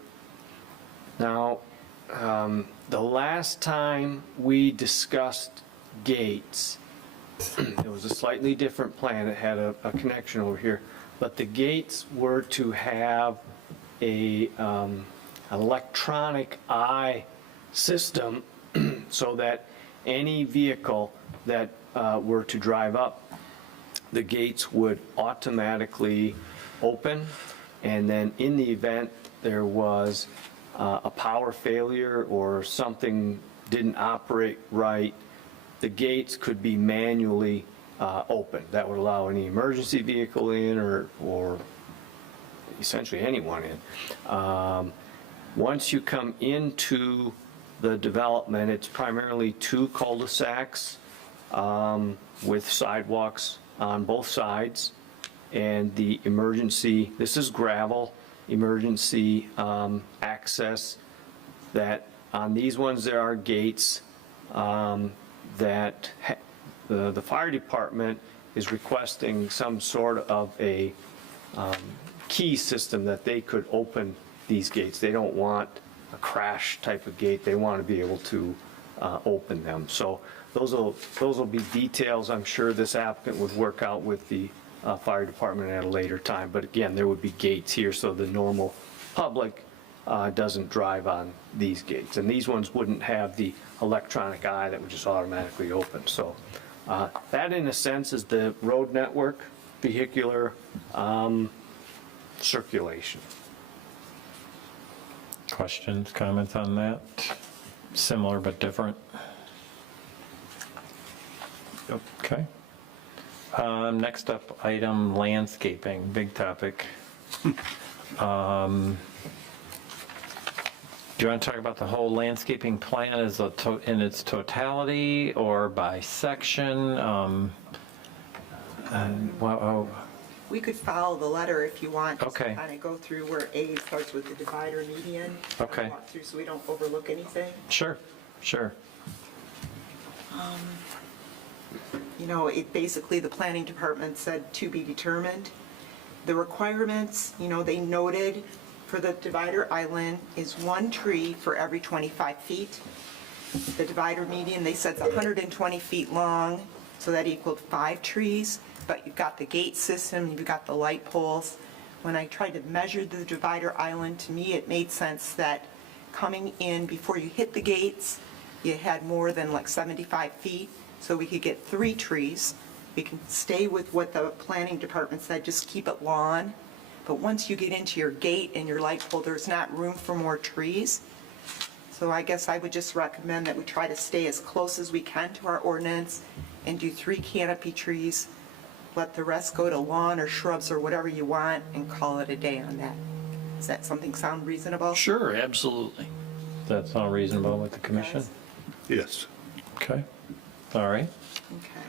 Now, the last time we discussed gates, it was a slightly different plan. It had a connection over here. But the gates were to have an electronic eye system so that any vehicle that were to drive up, the gates would automatically open. And then in the event there was a power failure or something didn't operate right, the gates could be manually open. That would allow any emergency vehicle in or essentially anyone in. Once you come into the development, it's primarily 2 cul-de-sacs with sidewalks on both sides. And the emergency, this is gravel, emergency access, that on these ones there are gates that the fire department is requesting some sort of a key system that they could open these gates. They don't want a crash type of gate. They want to be able to open them. So those will be details I'm sure this applicant would work out with the fire department at a later time. But again, there would be gates here so the normal public doesn't drive on these gates. And these ones wouldn't have the electronic eye that would just automatically open. So that in a sense is the road network, vehicular circulation. Questions, comments on that? Similar but different? Okay. Next up, item landscaping, big topic. Do you want to talk about the whole landscaping plan as in its totality or by section? We could follow the letter if you want. Okay. Kind of go through where A starts with the divider median. Okay. Walk through so we don't overlook anything. Sure, sure. You know, it basically, the planning department said to be determined. The requirements, you know, they noted for the divider island is 1 tree for every 25 feet. The divider median, they said, is 120 feet long, so that equaled 5 trees. But you've got the gate system, you've got the light poles. When I tried to measure the divider island, to me, it made sense that coming in before you hit the gates, you had more than like 75 feet, so we could get 3 trees. We can stay with what the planning department said, just keep it lawn. But once you get into your gate and your light pole, there's not room for more trees. So I guess I would just recommend that we try to stay as close as we can to our ordinance and do 3 canopy trees. Let the rest go to lawn or shrubs or whatever you want and call it a day on that. Does that something sound reasonable? Sure, absolutely. Does that sound reasonable with the commission? Yes. Okay, all right. Okay.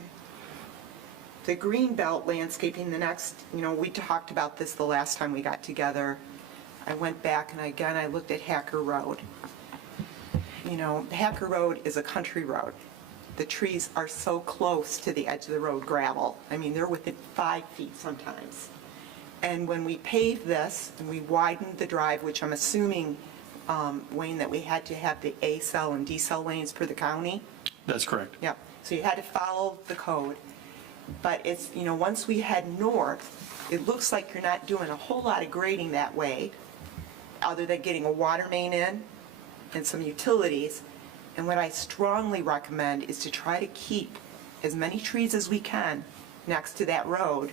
The green belt landscaping, the next, you know, we talked about this the last time we got together. I went back and again, I looked at Hacker Road. You know, Hacker Road is a country road. The trees are so close to the edge of the road, gravel. I mean, they're within 5 feet sometimes. And when we paved this and we widened the drive, which I'm assuming, Wayne, that we had to have the A cell and D cell lanes per the county. That's correct. Yep, so you had to follow the code. But it's, you know, once we head north, it looks like you're not doing a whole lot of grading that way, other than getting a water main in and some utilities. And what I strongly recommend is to try to keep as many trees as we can next to that road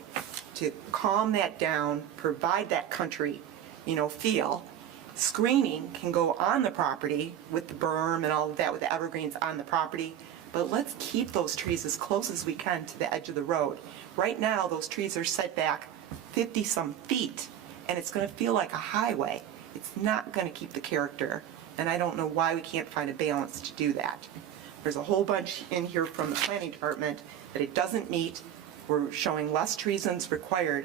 to calm that down, provide that country, you know, feel. Screening can go on the property with the berm and all of that, with the evergreens on the property. But let's keep those trees as close as we can to the edge of the road. Right now, those trees are set back 50-some feet, and it's going to feel like a highway. It's not going to keep the character, and I don't know why we can't find a balance to do that. There's a whole bunch in here from the planning department that it doesn't meet. We're showing less trees than's required.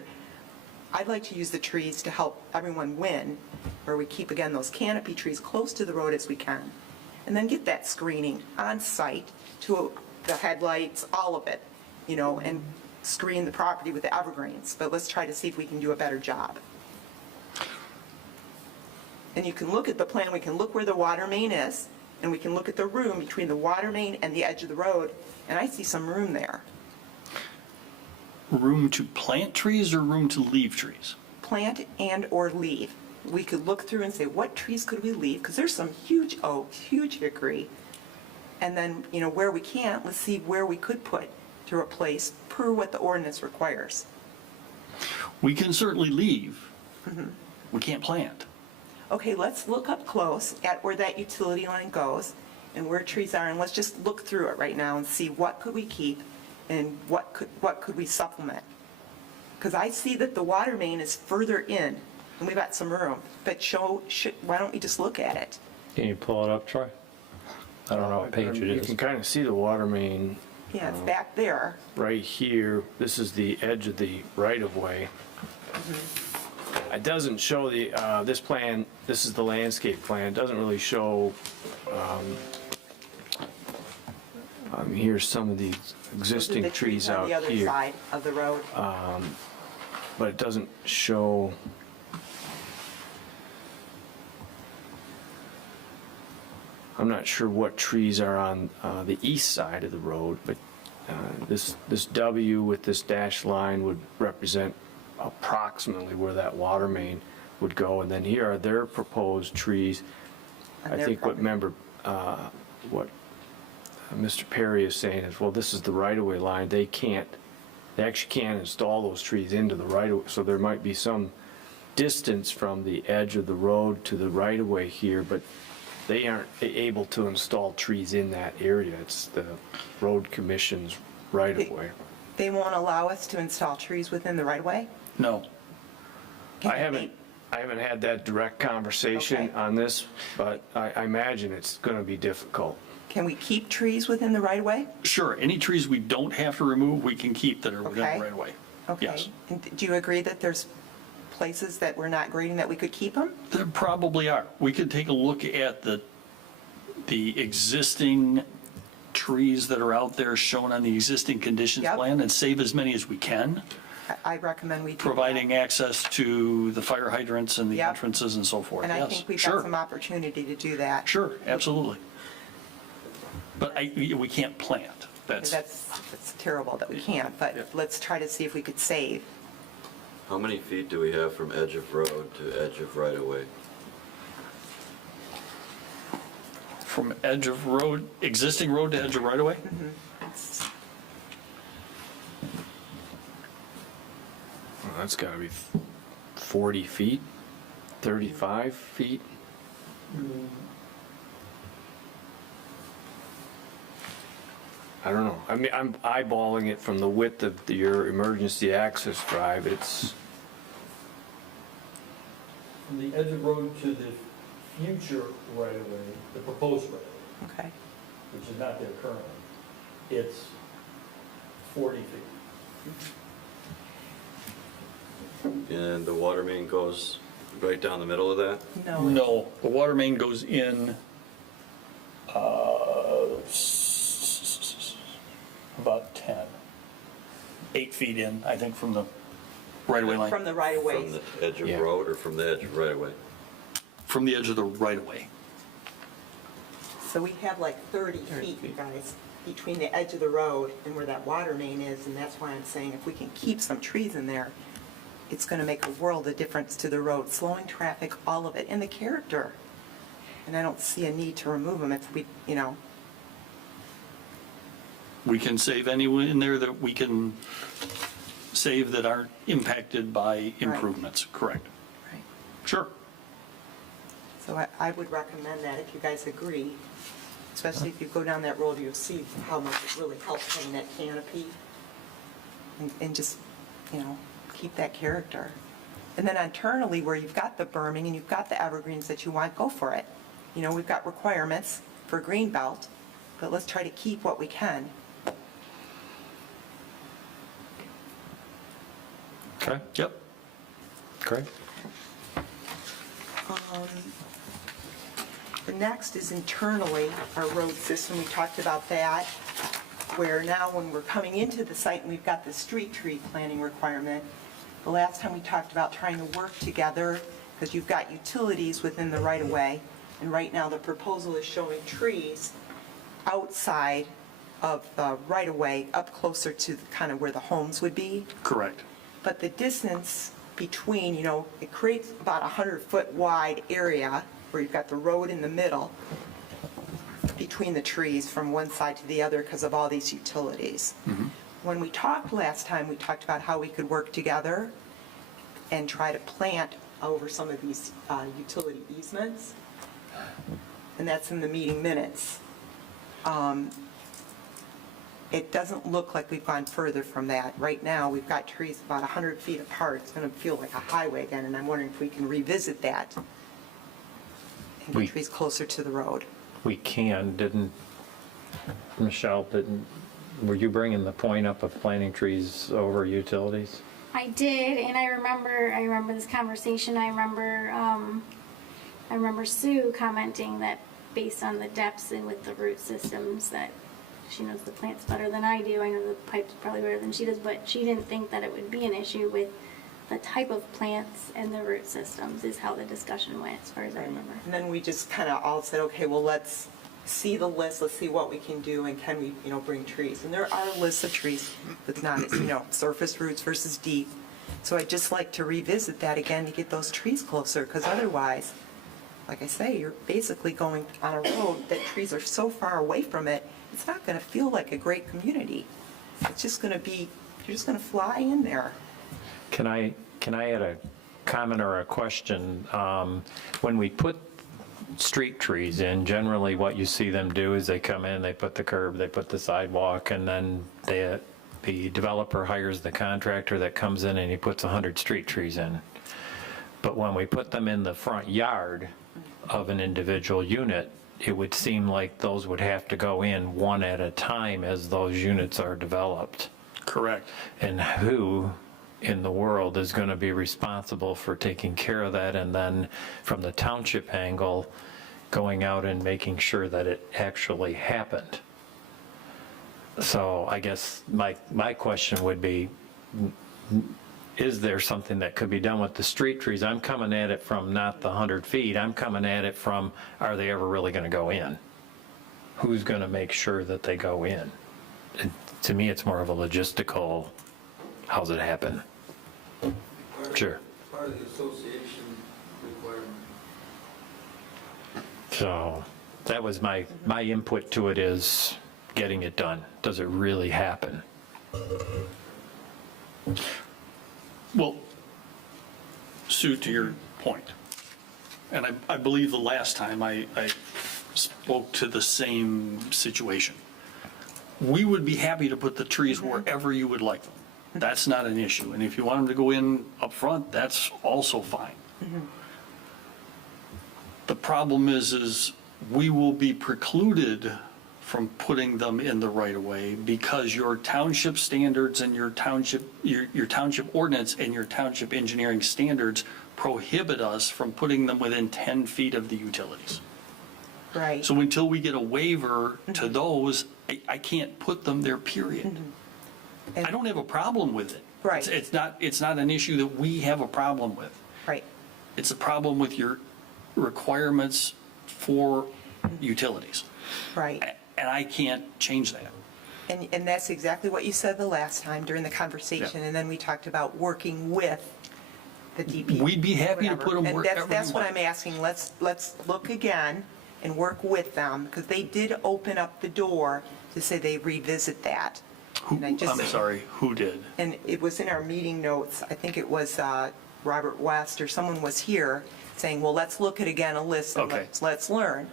I'd like to use the trees to help everyone win, where we keep, again, those canopy trees close to the road as we can, and then get that screening on site to the headlights, all of it, you know, and screen the property with the evergreens. But let's try to see if we can do a better job. And you can look at the plan, we can look where the water main is, and we can look at the room between the water main and the edge of the road, and I see some room there. Room to plant trees or room to leave trees? Plant and or leave. We could look through and say, what trees could we leave? Because there's some huge oaks, huge hickory. And then, you know, where we can't, let's see where we could put to replace per what the ordinance requires. We can certainly leave. We can't plant. Okay, let's look up close at where that utility line goes and where trees are, and let's just look through it right now and see what could we keep and what could we supplement. Because I see that the water main is further in, and we've got some room, but why don't we just look at it? Can you pull it up, Troy? I don't know what page it You is. can kind of see the water main Yeah, it's back there. right here. This is the edge of the right-of-way. It doesn't show the, this plan, this is the landscape plan, it doesn't really show, here's some of the Those are existing the trees on out the other here, side of the road. but it doesn't show, I'm not sure what trees are on the east side of the road, but this W with this dashed line would represent approximately where that water main would go. And then here are their proposed trees. On I their think what property. what Mr. Perry is saying is, well, this is the right-of-way line. They actually can't install those trees into the right-of-way, so there might be some distance from the edge of the road to the right-of-way here, but they aren't able to install trees in that area. It's the road commission's right-of-way. They won't allow us to install trees within the right-of-way? No. I haven't had that direct conversation Okay. on this, but I imagine it's going to be difficult. Can we keep trees within the right-of-way? Sure, any trees we don't have to remove, we can keep that are within Okay. the right of way. Okay. Yes. And do you agree that there's places that we're not grading that we could keep them? There probably are. We could take a look at the existing trees that are out there shown on the existing conditions Yep. plan and save as many as we can, I recommend we do that. providing access to the fire hydrants and the Yep. entrances and so forth. And I Yes, think we've sure. got some opportunity to do that. Sure, absolutely. But we can't plant. That's, That's terrible that we can't, Yeah. but let's try to see if we could save. How many feet do we have from edge of road to edge of right-of-way? from edge of road, existing road to edge of right of way? Well, that's got to be 40 feet, 35 feet. I don't know. I mean, I'm eyeballing it from the width of your emergency access drive. It's, From the edge of road to the future right of way, the proposed right of way, Okay. which is not there currently, it's 40 feet. And the water main goes right down the middle of that? No. No, the water main goes in about 10, 8 feet in, I think, from the right-of-way line. From the From right-of-ways. the edge of Yeah. road or from the edge of right-of-way? From the edge of the right-of-way. So we have like 30 feet, you guys, between the edge of the road and where that water main is, and that's why I'm saying if we can keep some trees in there, it's going to make a world of difference to the road, slowing traffic, all of it, and the character. And I don't see a need to remove them if we, you know, We can save any in there that we can save that aren't impacted by improvements, correct? right. Sure. So I would recommend that if you guys agree, especially if you go down that road, you'll see how much it really helps having that canopy and just, you know, keep that character. And then internally, where you've got the berming and you've got the evergreens that you want, go for it. You know, we've got requirements for green belt, but let's try to keep what we can. Okay, Yep. great. The next is internally, our road system, we talked about that, where now when we're coming into the site and we've got the street tree planting requirement, the last time we talked about trying to work together, because you've got utilities within the right-of-way, and right now the proposal is showing trees outside of the right-of-way, up closer to kind of where the homes would be. Correct. But the distance between, you know, it creates about a 100-foot wide area where you've got the road in the middle between the trees from one side to the other because of all these utilities. When we talked last time, we talked about how we could work together and try to plant over some of these utility easements. And that's in the meeting minutes. It doesn't look like we've gone further from that. Right now, we've got trees about 100 feet apart. It's going to feel like a highway again, and I'm wondering if we can revisit that and We- get trees closer to the road. We can, Michelle, were you bringing the point up of planting trees over utilities? I did, and I remember this conversation. I remember Sue commenting that based on the depths and with the root systems that she knows the plants better than I do. I know the pipes probably better than she does, but she didn't think that it would be an issue with the type of plants and the root systems is how the discussion went, as far as I remember. And then we just kind of all said, okay, well, let's see the list, let's see what we can do, and can we, you know, bring trees? And there are lists of trees with not, you know, surface roots versus deep. So I'd just like to revisit that again to get those trees closer, because otherwise, like I say, you're basically going on a road that trees are so far away from it, it's not going to feel like a great community. It's just going to be, you're just going to fly in there. Can I add comment or a question. When we put street trees in, generally what you see them do is they come in, they put the curb, they put the sidewalk, and then the developer hires the contractor that comes in and he puts 100 street trees in. But when we put them in the front yard of an individual unit, it would seem like those would have to go in one at a time as those units are developed. Correct. And who in the world is going to be responsible for taking care of that, and then from the township angle, going out and making sure that it actually happened? So I guess my question would be, is there something that could be done with the street trees? I'm coming at it from not the 100 feet, I'm coming at it from, are they ever really going to go in? Who's going to make sure that they go in? And to me, it's more of a logistical, how's it happen? Sure. Part of the association requirement. So that was my input to it, is getting it done. Does it really happen? Well, Sue, to your point, and I believe the last time I spoke to the same situation. We would be happy to put the trees wherever you would like them. That's not an issue. And if you want them to go in up front, that's also fine. The problem is we will be precluded from putting them in the right of way because your township standards and your township ordinance and your township engineering standards prohibit us from putting them within 10 feet of the utilities. Right. So until we get a waiver to those, I can't put them there, period. I don't have a problem with it. Right. It's not an issue that we have a problem with. Right. It's a problem with your requirements for utilities. Right. And I can't change that. And that's exactly what you said the last time during the conversation, and then we talked about working with the DP. We'd be happy to put them And wherever that's you what want. I'm asking, let's look again and work with them, because they did open up the door to say they revisit that. And I just- I'm sorry, who did? And it was in our meeting notes, I think it was Robert West or someone was here saying, well, let's look at again a list and Okay. let's learn.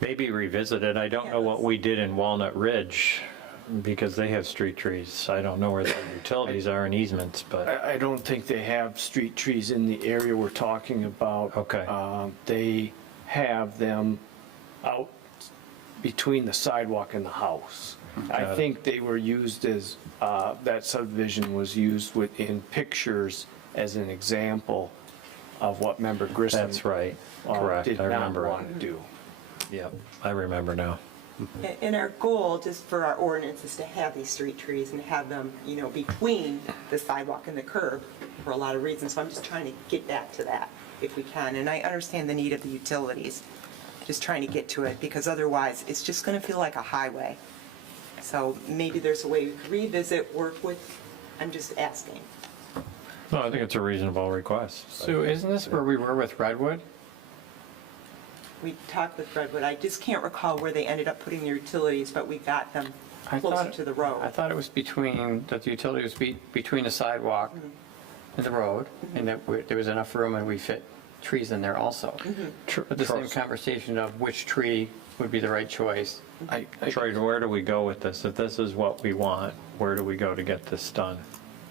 Maybe revisit it. I don't know what we did in Walnut Ridge, because they have street trees. I don't know where their utilities are and easements, but, I don't think they have street trees in the area we're talking about. Okay. They have them out between the sidewalk and the house. I Got it. think they were used as, that subdivision was used in pictures as an example of what Member Grissom. that's right, correct, Did I not remember want it. to do. Yep, I remember now. And our goal, just for our ordinance, is to have these street trees and have them, between the sidewalk and the curb for a lot of reasons. So I'm just trying to get back to that if we can. And I understand the need of the utilities, just trying to get to it, because otherwise it's just going to feel like a highway. So maybe there's a way we could revisit, work with, I'm just asking. No, I think it's a reasonable request. So isn't this where we were with Redwood? We talked with Redwood, I just can't recall where they ended up putting their utilities, but we got them I closer thought- to the road. I thought it was that the utility was between the sidewalk and the road, and that there was enough room and we fit trees in there also. But the same conversation of which tree would be the right choice. Troy, where do we go with this? If this is what we want, where do we go to get this done?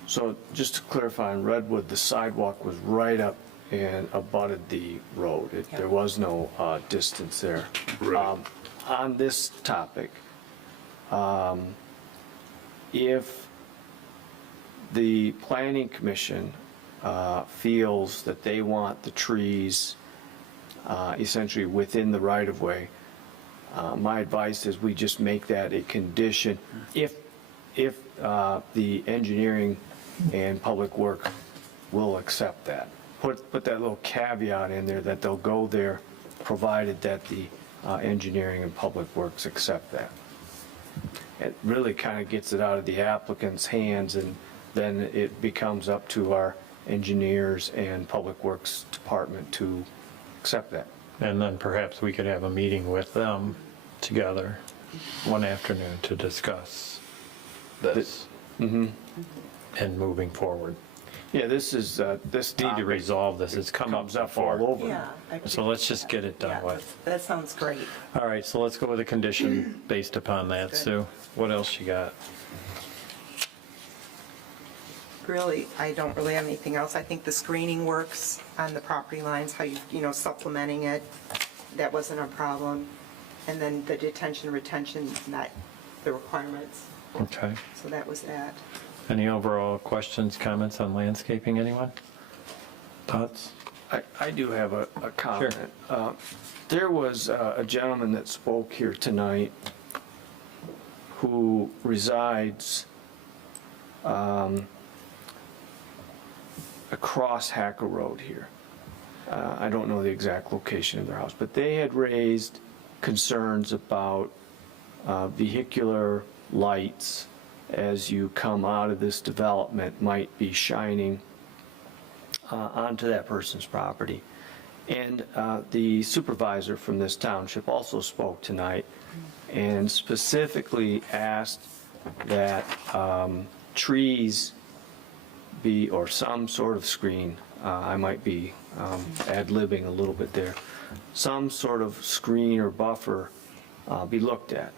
So just to clarify, on Redwood, the sidewalk was right up and abutted the road. There was no distance there. Right. On this topic, if the planning commission feels that they want the trees essentially within the right-of-way, my advice is we just make that a condition if the engineering and public work will accept that. Put that little caveat in there that they'll go there, provided that the engineering and public works accept that. It really kind of gets it out of the applicant's hands, and then it becomes up to our engineers and public works department to accept that. And then perhaps we could have a meeting with them together one afternoon to discuss this and moving forward. Yeah, this is, this Need to topic resolve this, it's come up comes up before. all over. Yeah. So let's just get it done Yeah, with. that sounds great. All right, so let's go with a condition based upon that. Good. Sue, what else you got? Really, I don't really have anything else. I think the screening works on the property lines, how you supplementing it, that wasn't a problem. And then the detention, retention, not the requirements. Okay. So that was that. Any overall questions, comments on landscaping, anyone? Thoughts? I do have a comment. There was a gentleman that spoke here tonight who resides across Hacker Road here. I don't know the exact location of their house, but they had raised concerns about vehicular lights as you come out of this development might be shining onto that person's property. And the supervisor from this township also spoke tonight and specifically asked that trees be, or some sort of screen, I might be ad-libbing a little bit there, some sort of screen or buffer be looked at.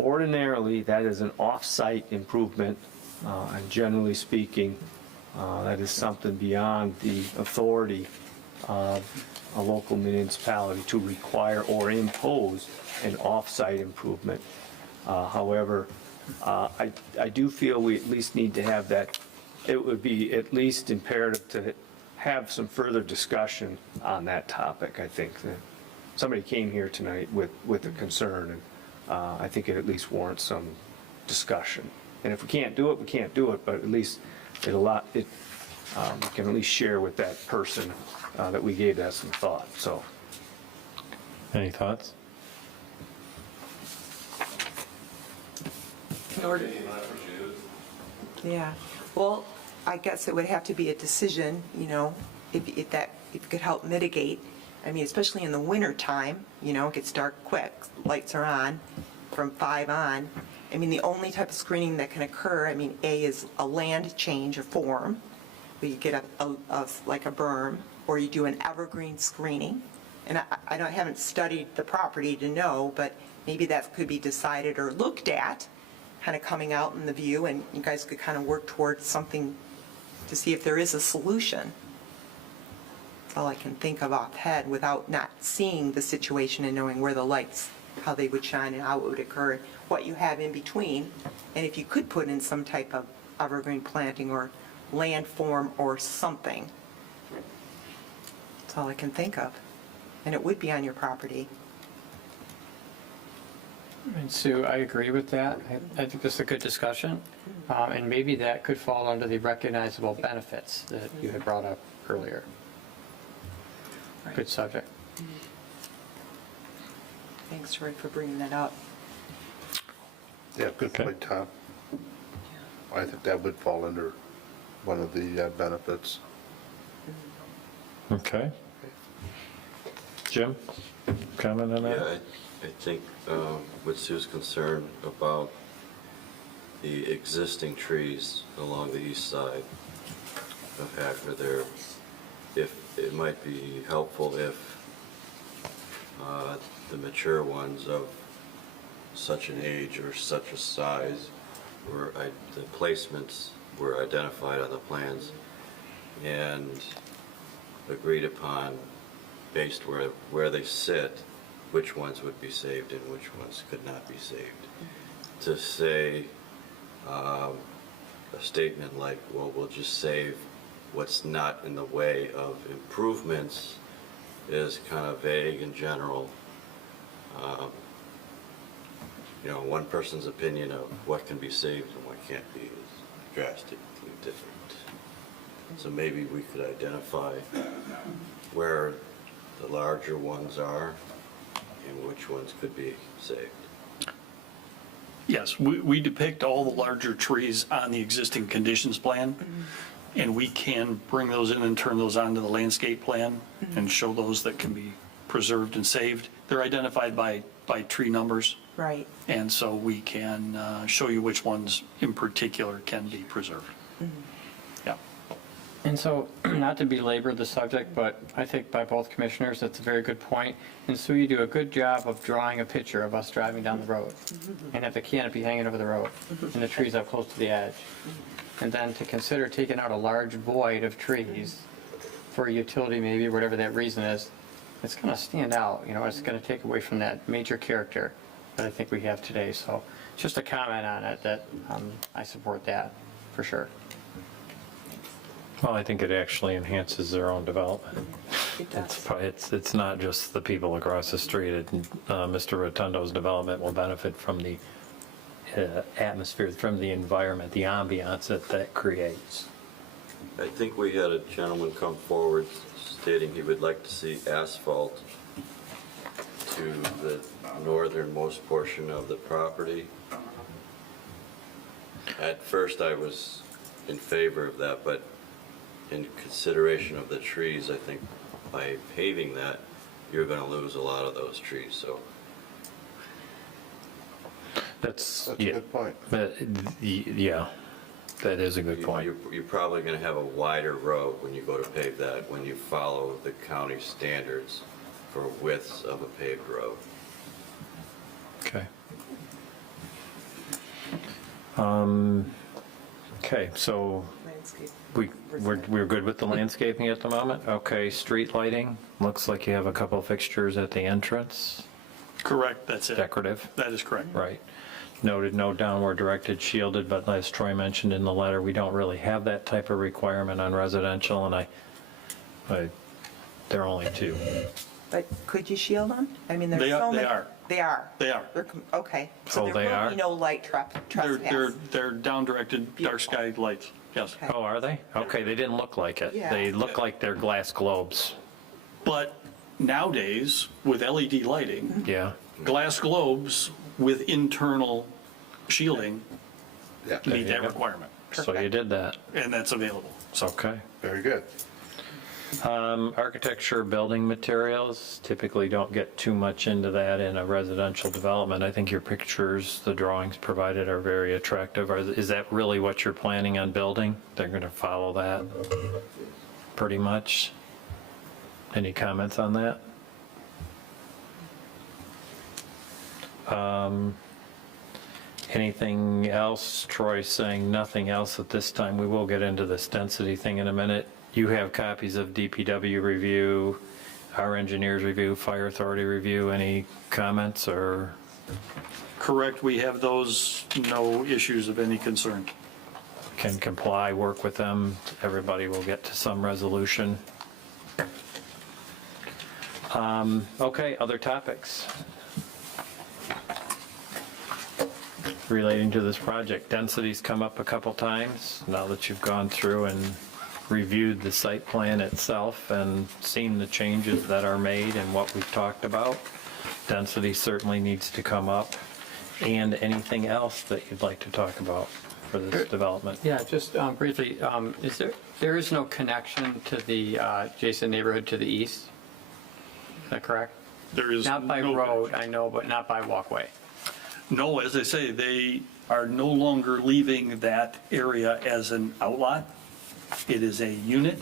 Ordinarily, that is an off-site improvement, and generally speaking, that is something beyond the authority of a local municipality to require or impose an off-site improvement. However, I do feel we at least need to have that, it would be at least imperative to have some further discussion on that topic, I think. Somebody came here tonight with a concern, and I think it at least warrants some discussion. And if we can't do it, we can't do it, but at least we can at least share with that person that we gave that some thought, so. Any thoughts? Yeah, well, I guess it would have to be a decision, if it could help mitigate. I mean, especially in the winter time, it gets dark quick, lights are on from 5 on. I mean, the only type of screening that can occur, A, is a land change of form, where you get like a berm, or you do an evergreen screening. And I haven't studied the property to know, but maybe that could be decided or looked at, kind of coming out in the view, and you guys could kind of work towards something to see if there is a solution. That's all I can think of offhand without not seeing the situation and knowing where the lights, how they would shine and how it would occur, what you have in between. And if you could put in some type of evergreen planting or landform or something. That's all I can think of. And it would be on your property. And Sue, I agree with that. I think this is a good discussion. And maybe that could fall under the recognizable benefits that you had brought up earlier. Good subject. Thanks, Troy, for bringing that up. Yeah, good point, Tom. I think that would fall under one of the benefits. Okay. Jim, comment on that? Yeah, I think with Sue's concern about the existing trees along the east side of Hacker there, if it might be helpful if the mature ones of such an age or such a size the placements were identified on the plans and agreed upon based where they sit, which ones would be saved and which ones could not be saved. To say a statement like, well, we'll just save what's not in the way of improvements is kind of vague and general. One person's opinion of what can be saved and what can't be is drastically different. So maybe we could identify where the larger ones are and which ones could be saved. Yes, we depict all the larger trees on the existing conditions plan, and we can bring those in and turn those onto the landscape plan and show those that can be preserved and saved. They're identified by tree numbers. Right. And so we can show you which ones in particular can be preserved. And so, not to belabor the subject, but I think by both commissioners, that's a very good point. And Sue, you do a good job of drawing a picture of us driving down the road and have the canopy hanging over the road and the trees up close to the edge. And then to consider taking out a large void of trees for a utility maybe, whatever that reason is, it's going to stand out, you know, it's going to take away from that major character that I think we have today. So just a comment on it that I support that for sure. Well, I think it actually enhances their own development. It does. It's not just the people across the street. Mr. Rotundo's development will benefit from the atmosphere, from the environment, the ambiance that creates. I think we had a gentleman come forward stating he would like to see asphalt to the northernmost portion of the property. At first, I was in favor of that, but in consideration of the trees, I think by paving that, you're going to lose a lot of those trees, so. That's a good point. Yeah, that is a good point. You're probably going to have a wider road when you go to pave that, when you follow the county standards for widths of a paved road. Okay. Okay, so Landscape. we're good with the landscaping at the moment? Okay, street lighting, looks like you have a couple fixtures at the entrance, Correct, that's it. decorative, That is correct. right? Noted, no downward directed shielded, but as Troy mentioned in the letter, we don't really have that type of requirement on residential, and there are only two. But could you shield them? I mean, there's They are- so they many. are. They are? They are. Okay. Oh, So they there are? will be no light trespass. They're down directed, dark sky lights, yes. Okay. Oh, are they? Okay, they didn't look like it. Yeah. They look like they're glass globes. But nowadays, with LED lighting, Yeah, glass globes with internal shielding Yeah, meet you that go. requirement, so you did that. and that's available. So Okay. very good. Architecture, building materials, typically don't get too much into that in a residential development. I think your pictures, the drawings provided are very attractive. Is that really what you're planning on building? They're going to follow that pretty much? Any comments on that? Anything else? Troy's saying nothing else at this time. We will get into this density thing in a minute. You have copies of DPW review, our engineers review, fire authority review. Any comments or? correct, we have those, no issues of any concern. Can comply, work with them? Everybody will get to some resolution. Okay, other topics relating to this project. Density's come up a couple times now that you've gone through and reviewed the site plan itself and seen the changes that are made and what we've talked about. Density certainly needs to come up. And anything else that you'd like to talk about for this development? Yeah, just briefly, there is no connection to the adjacent neighborhood to the east? Is that correct? There is Not by no- road, I know, but not by walkway. No, as I say, they are no longer leaving that area as an outlot. It is a unit,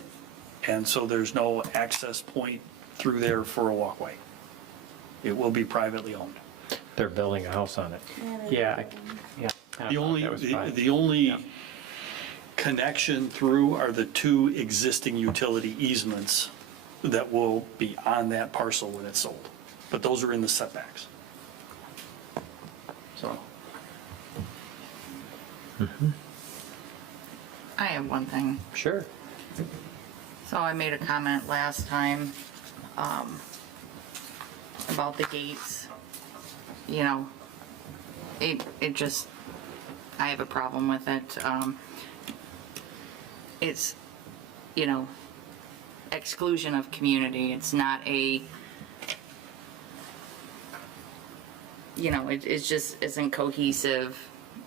and so there's no access point through there for a walkway. It will be privately owned. They're building a house on it. Yeah, yeah. I The thought only, that was fine. the only Yeah. connection through are the two existing utility easements that will be on that parcel when it's sold. But those are in the setbacks. So, I have one thing. Sure. So I made a comment last time about the gates. You know, it just, I have a problem with it. It's, you know, exclusion of community. It's not a, you know, it just isn't cohesive,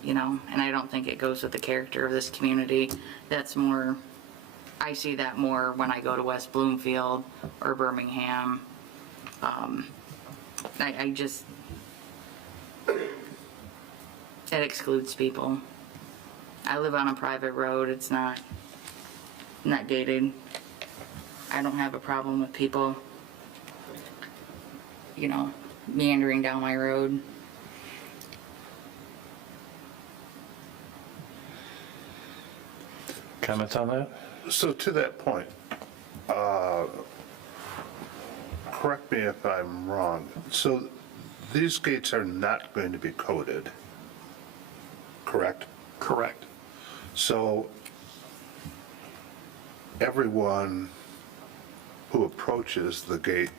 you know, and I don't think it goes with the character of this community. That's more, I see that more when I go to West Bloomfield or Birmingham. I just, it excludes people. I live on a private road. It's not, not gated. I don't have a problem with people, you know, meandering down my road. Comments on that? So to that point, correct me if I'm wrong, so these gates are not going to be coded, correct? Correct. So everyone who approaches the gate,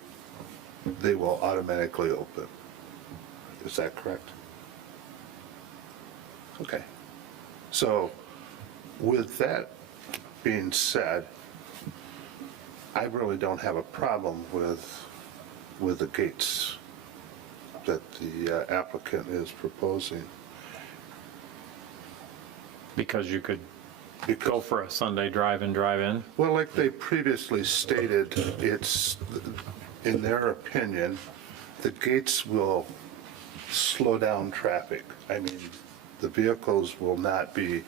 they will automatically open. Is that correct? Okay. So with that being said, I really don't have a problem with the gates that the applicant is proposing. Because you could go for a Sunday drive and drive in? Well, like they previously stated, it's, in their opinion, the gates will slow down traffic. I mean, the vehicles will not be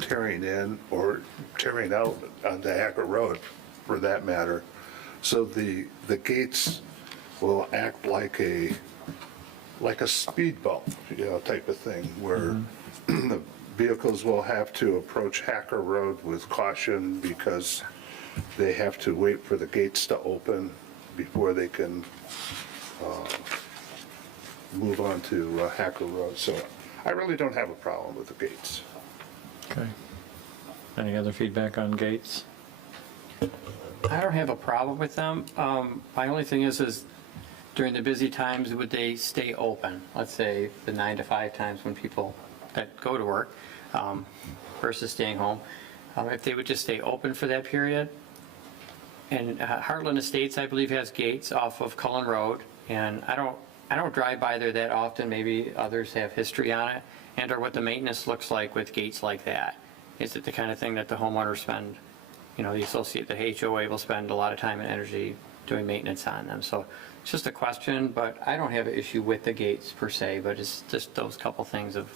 tearing in or tearing out onto Hacker Road, for that matter. So the gates will act like a speed bump, type of thing, where the vehicles will have to approach Hacker Road with caution because they have to wait for the gates to open before they can move on to Hacker Road. So I really don't have a problem with the gates. Okay. Any other feedback on gates? I don't have a problem with them. My only thing is during the busy times, would they stay open? Let's say the 9 to 5 times when people that go to work versus staying home. If they would just stay open for that period. And Heartland Estates, I believe, has gates off of Cullen Road, and I don't drive by there that often. Maybe others have history on it, and or what the maintenance looks like with gates like that. Is it the kind of thing that the homeowners spend, the HOA will spend a lot of time and energy doing maintenance on them. So it's just a question, but I don't have an issue with the gates per se, but it's just those couple things of,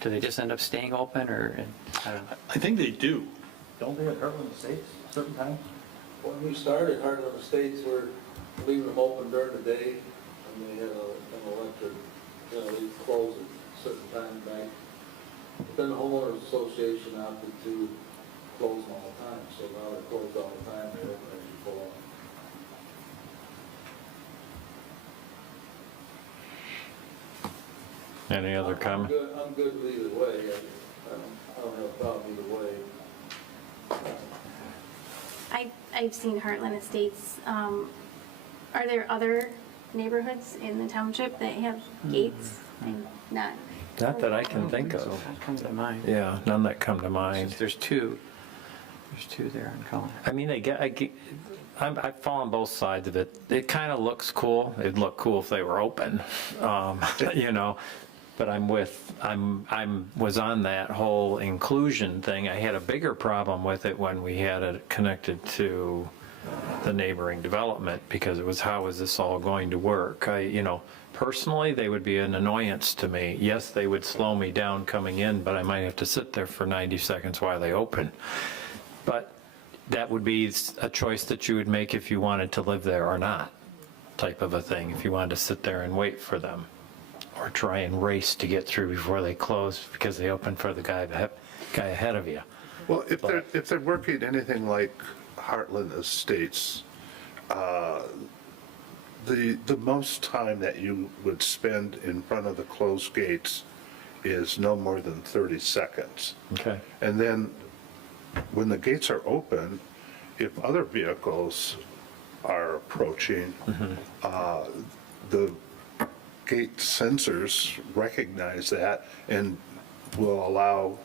do they just end up staying open or, I don't know. I think they do. Don't they at Heartland Estates, certain times? When we started, Heartland Estates were leaving them open during the day, and they had an electric, they closed at certain times back. But then the homeowners association opted to close them all the time, so now they're closed all the time, they're open as you pull up. Any other comment? I'm good with either way, I don't have a problem either way. I've seen Heartland Estates. Are there other neighborhoods in the township that have gates? I'm not. Not that I can think of. That comes to mind. Yeah, none that come to mind. There's two there in Cullen. I mean, I fall on both sides of it. It kind of looks cool. It'd look cool if they were open, But I was on that whole inclusion thing. I had a bigger problem with it when we had it connected to the neighboring development, because it was, how is this all going to work? Personally, they would be an annoyance to me. Yes, they would slow me down coming in, but I might have to sit there for 90 seconds while they open. But that would be a choice that you would make if you wanted to live there or not, type of a thing, if you wanted to sit there and wait for them, or try and race to get through before they close because they open for the guy ahead of you. Well, if they're working anything like Heartland Estates, the most time that you would spend in front of the closed gates is no more than 30 seconds. Okay. And then when the gates are open, if other vehicles are approaching, the gate sensors recognize that and will allow,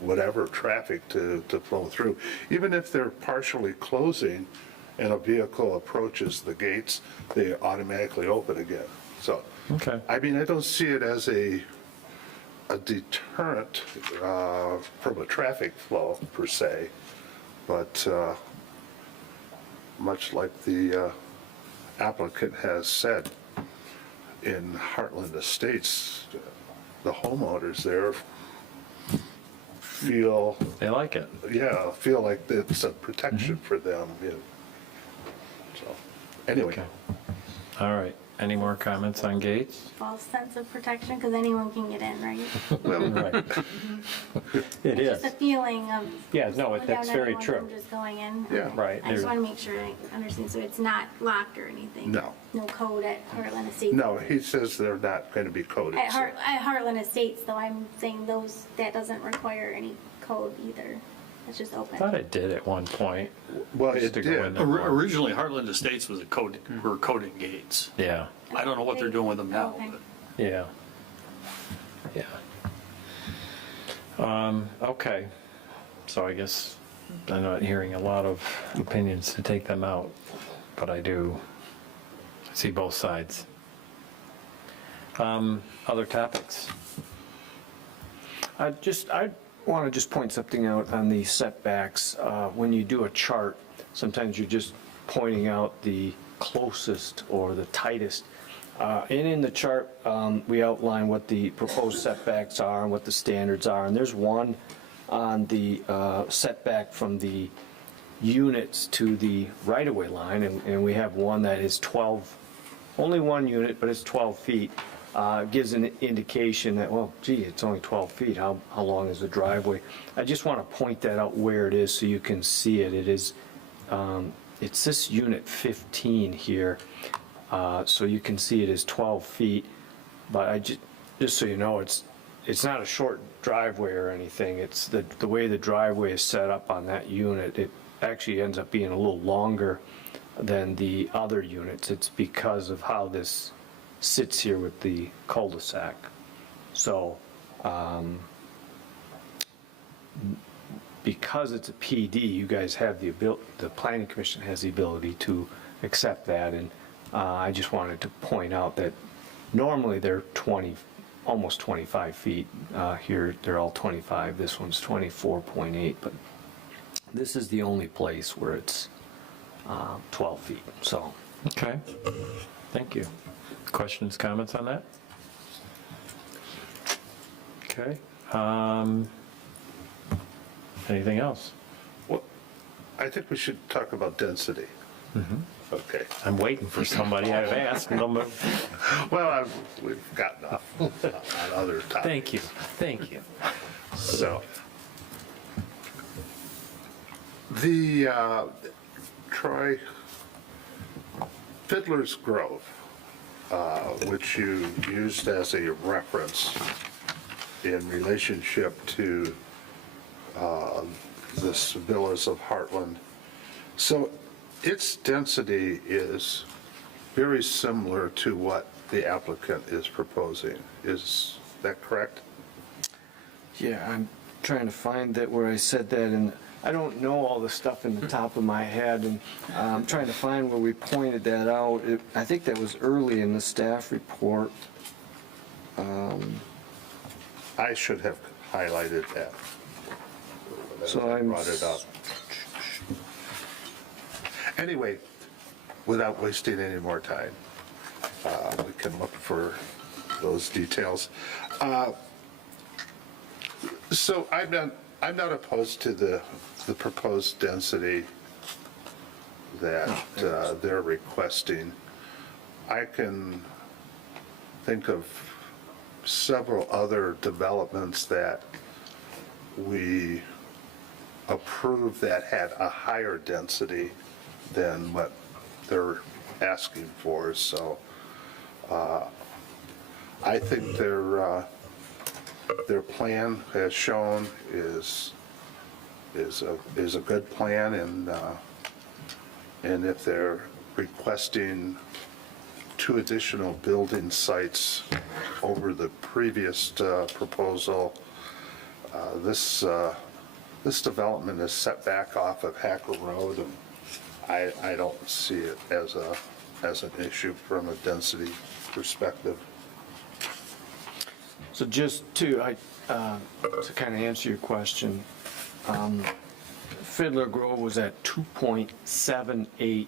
whatever traffic to flow through. Even if they're partially closing and a vehicle approaches the gates, they automatically open again. So, Okay. I mean, I don't see it as a deterrent from a traffic flow per se, but much like the applicant has said, in Heartland Estates, the homeowners there feel, They like it. yeah, feel like it's a protection for them. So, anyway. Okay. All right. Any more comments on gates? False sense of protection, because anyone can get in, right? Right. It is. Just a feeling of. Yeah, no, slowing that's down very anyone true. from just going in. Yeah. Okay. Right, I just there- want to make sure I understand, so it's not locked or anything? No. No code at Heartland Estates? No, he says they're not going to be coded. At so- Heartland Estates, though, I'm saying those, that doesn't require any code either. It's just open. I thought it did at one point. Well, Just it to go in did. there more. Originally, Heartland Estates was were coded gates. Yeah, I don't know what they're doing with them now, Okay. but. yeah. Yeah. Okay. So I guess I'm not hearing a lot of opinions to take them out, but I do see both sides. Other topics? I want to just point something out on the setbacks. When you do a chart, sometimes you're just pointing out the closest or the tightest. And in the chart, we outline what the proposed setbacks are and what the standards are. And there's one on the setback from the units to the right-of-way line, and we have one that is 12, only one unit, but it's 12 feet. Gives an indication that, well, gee, it's only 12 feet, how long is the driveway? I just want to point that out where it is so you can see it. It is, it's this unit 15 here, so you can see it is 12 feet, but just so you know, it's not a short driveway or anything. It's the way the driveway is set up on that unit, it actually ends up being a little longer than the other units. It's because of how this sits here with the cul-de-sac. So, because it's a PD, you guys have the planning commission has the ability to accept that, and I just wanted to point out that normally they're almost 25 feet. Here, they're all 25. This one's 24.8, but this is the only place where it's 12 feet, so. Okay. Thank you. Questions, comments on that? Okay. Anything else? Well, I think we should talk about density. Okay. I'm waiting for somebody. I've asked. And they'll move. Well, we've gotten off on other topics. Thank you. Thank you. So, the Troy Fiddler's Grove, which you used as a reference in relationship to the villas of Heartland. So its density is very similar to what the applicant is proposing. Is that correct? Yeah, I'm trying to find that where I said that, and I don't know all the stuff in the top of my head, and I'm trying to find where we pointed that out. I think that was early in the staff report. I should have highlighted that. So I I'm brought it up. Anyway, without wasting any more time, we can look for those details. So I'm not opposed to the proposed density that they're requesting. I can think of several other developments that we approved that had a higher density than what they're asking for. So I think their plan as shown is a good plan, and if they're requesting 2 additional building sites over the previous proposal, this development is set back off of Hacker Road, and I don't see it as an issue from a density perspective. So just to kind of answer your question, Fiddler Grove was at 2.78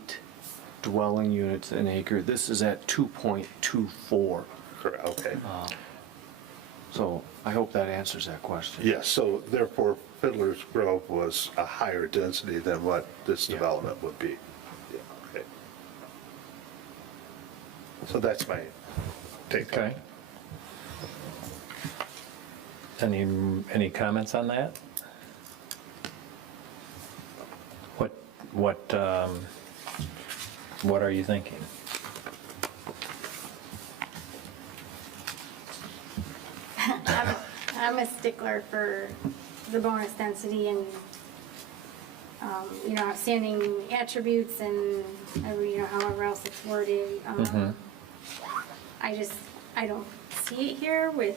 dwelling units an acre. This is at 2.24. Correct, okay. So I hope that answers that question. Yes, so therefore Fiddler's Grove was a higher density than what this development would be. Yeah, okay. So that's my take on it. Okay. Any comments on that? What are you thinking? I'm a stickler for the bonus density and, outstanding attributes and, however else it's worded. I don't see it here with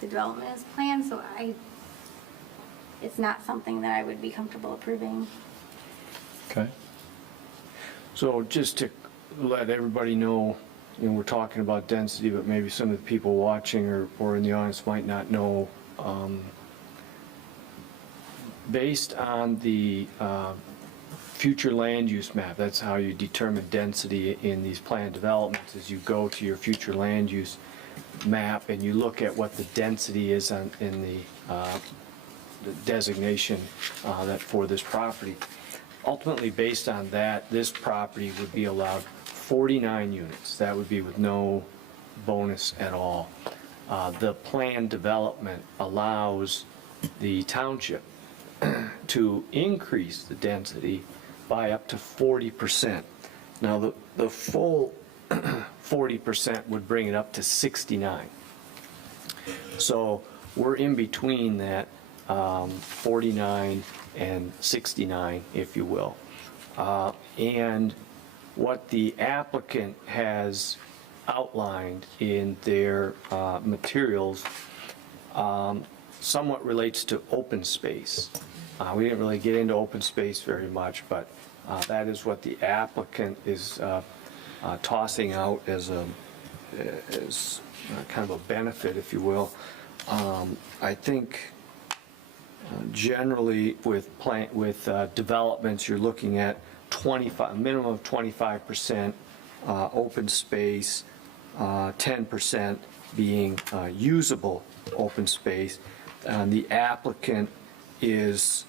the development as planned, so it's not something that I would be comfortable approving. Okay. So just to let everybody know, we're talking about density, but maybe some of the people watching or in the audience might not know. Based on the future land use map, that's how you determine density in these planned developments, is you go to your future land use map and you look at what the density is in the designation that for this property. Ultimately, based on that, this property would be allowed 49 units. That would be with no bonus at all. The planned development allows the township to increase the density by up to 40%. Now, the full 40% would bring it up to 69. So we're in between that 49 and 69, if you will. And what the applicant has outlined in their materials somewhat relates to open space. We didn't really get into open space very much, but that is what the applicant is tossing out as kind of a benefit, if you will. I think generally with developments, you're looking at minimum of 25% open space, 10% being usable open space. And the applicant is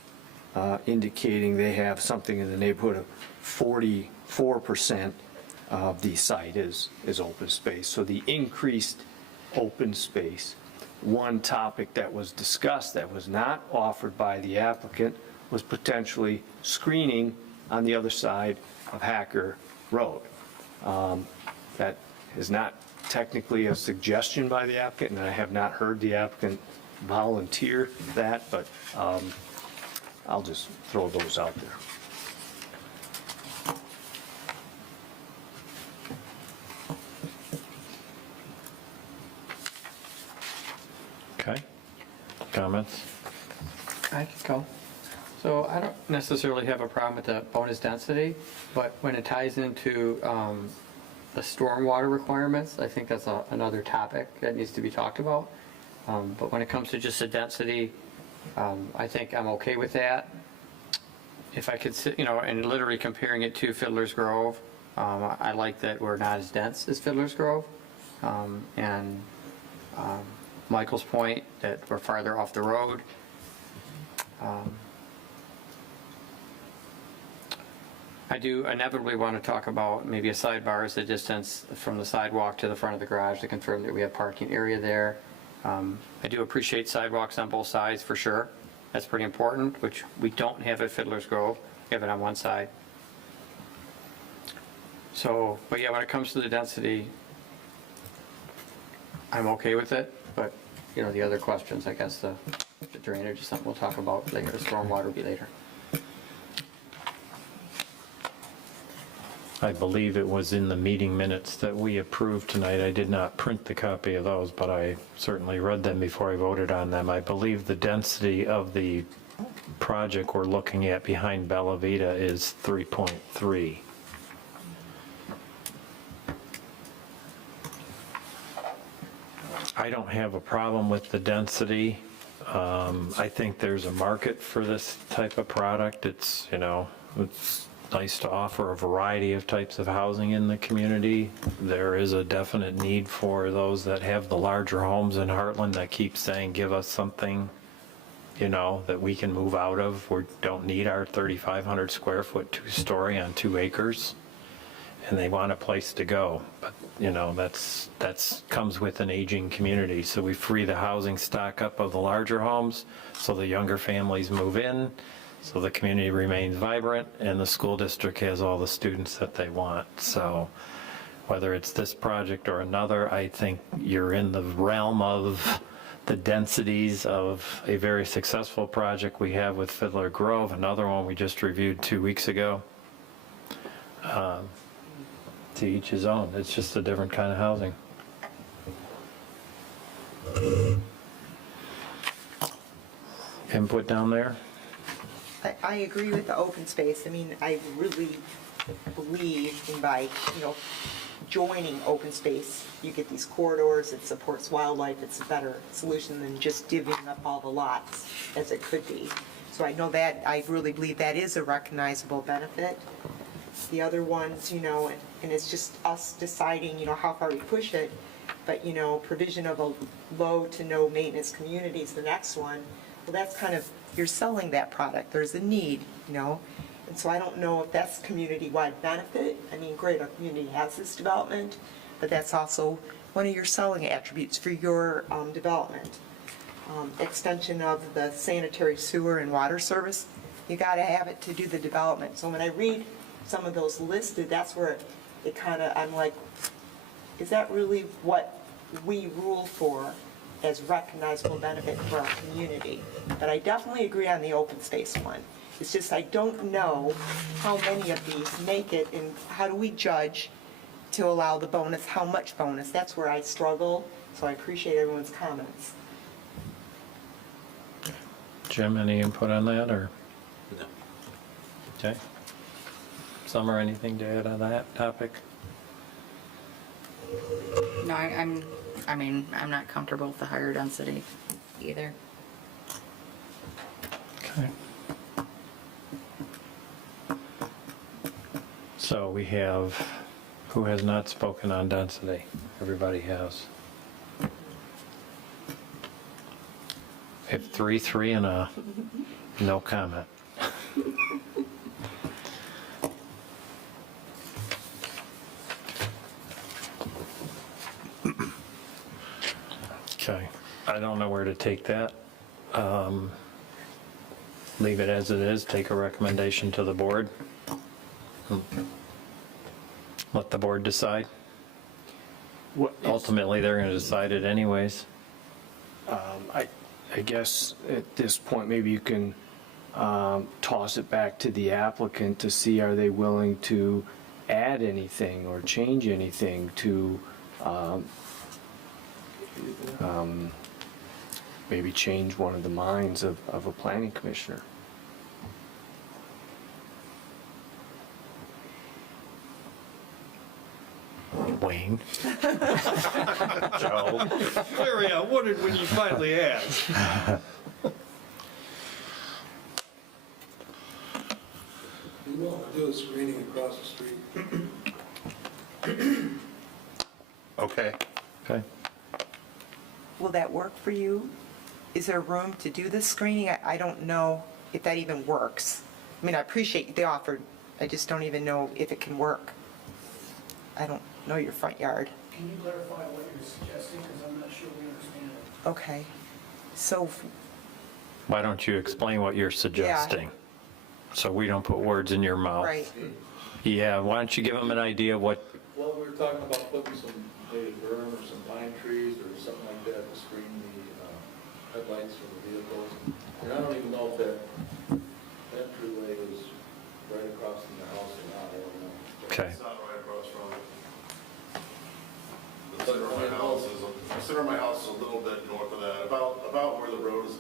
indicating they have something in the neighborhood of 44% of the site is open space. So the increased open space. One topic that was discussed that was not offered by the applicant was potentially screening on the other side of Hacker Road. That is not technically a suggestion by the applicant, and I have not heard the applicant volunteer that, but I'll just throw those out there. Okay. Comments? I can go. So I don't necessarily have a problem with the bonus density, but when it ties into the stormwater requirements, I think that's another topic that needs to be talked about. But when it comes to just the density, I think I'm okay with that. If I could sit, and literally comparing it to Fiddler's Grove, I like that we're not as dense as Fiddler's Grove. And Michael's point that we're farther off the road. I do inevitably want to talk about maybe a sidebar as the distance from the sidewalk to the front of the garage to confirm that we have parking area there. I do appreciate sidewalks on both sides for sure. That's pretty important, which we don't have at Fiddler's Grove. We have it on one side. So, but yeah, when it comes to the density, I'm okay with it, but the other questions, I guess the drainage is something we'll talk about later. The stormwater will be later. I believe it was in the meeting minutes that we approved tonight. I did not print the copy of those, but I certainly read them before I voted on them. I believe the density of the project we're looking at behind Bella Vita is 3.3. I don't have a problem with the density. I think there's a market for this type of product. It's nice to offer a variety of types of housing in the community. There is a definite need for those that have the larger homes in Heartland that keep saying, give us something, you know, that we can move out of. We don't need our 3,500 square foot 2-story on 2 acres. And they want a place to go. But, you know, that's comes with an aging community. So we free the housing stock up of the larger homes so the younger families move in, so the community remains vibrant, and the school district has all the students that they want. So whether it's this project or another, I think you're in the realm of the densities of a very successful project we have with Fiddler Grove, another one we just reviewed 2 weeks ago. To each his own. It's just a different kind of housing. Input down there? I agree with the open space. I mean, I really believe in by, joining open space, you get these corridors, it supports wildlife, it's a better solution than just divvying up all the lots as it could be. So I know that, I really believe that is a recognizable benefit. The other ones, and it's just us deciding, how far we push it, but, provision of a low to no maintenance community is the next one. Well, that's kind of, you're selling that product, there's a need, and so I don't know if that's community-wide benefit. I mean, great, our community has this development, but that's also one of your selling attributes for your development. Extension of the sanitary sewer and water service, you gotta have it to do the development. So when I read some of those listed, that's where it kind of, I'm like, is that really what we rule for as recognizable benefit for our community? But I definitely agree on the open space one. It's just I don't know how many of these make it, and how do we judge to allow the bonus, how much bonus? That's where I struggle, so I appreciate everyone's comments. Jim, any input on that, or? No. Okay. Summer, anything to add on that topic? No, I'm not comfortable with the higher density either. Okay. So we have, who has not spoken on density? Everybody has. We have 3 and a no comment. Okay, I don't know where to take that. Leave it as it is, take a recommendation to the board. Let the board decide. Ultimately, they're going to decide it anyways. I guess at this point, maybe you can toss it back to the applicant to see, are they willing to add anything or change anything to maybe change one of the minds of a planning commissioner. Wayne. Joe. Larry, I wondered when you finally asked. We want to do a screening across the street. Okay. Okay. Will that work for you? Is there room to do this screening? I don't know if that even works. I mean, I appreciate the offer, I just don't even know if it can work. I don't know your front yard. Can you clarify what you're suggesting, because I'm not sure we understand it. Okay, so, Why don't you explain what you're suggesting? So we don't put words in your mouth. right, Yeah, why don't you give them an idea of what, Well, we were talking about putting some, maybe berm or some pine trees or something like that to screen the headlights from the vehicles. And I don't even know if that entryway is right across from the house or not, I don't know. okay. It's not right across from it. The center of my house is a little bit north of that, about where the road is,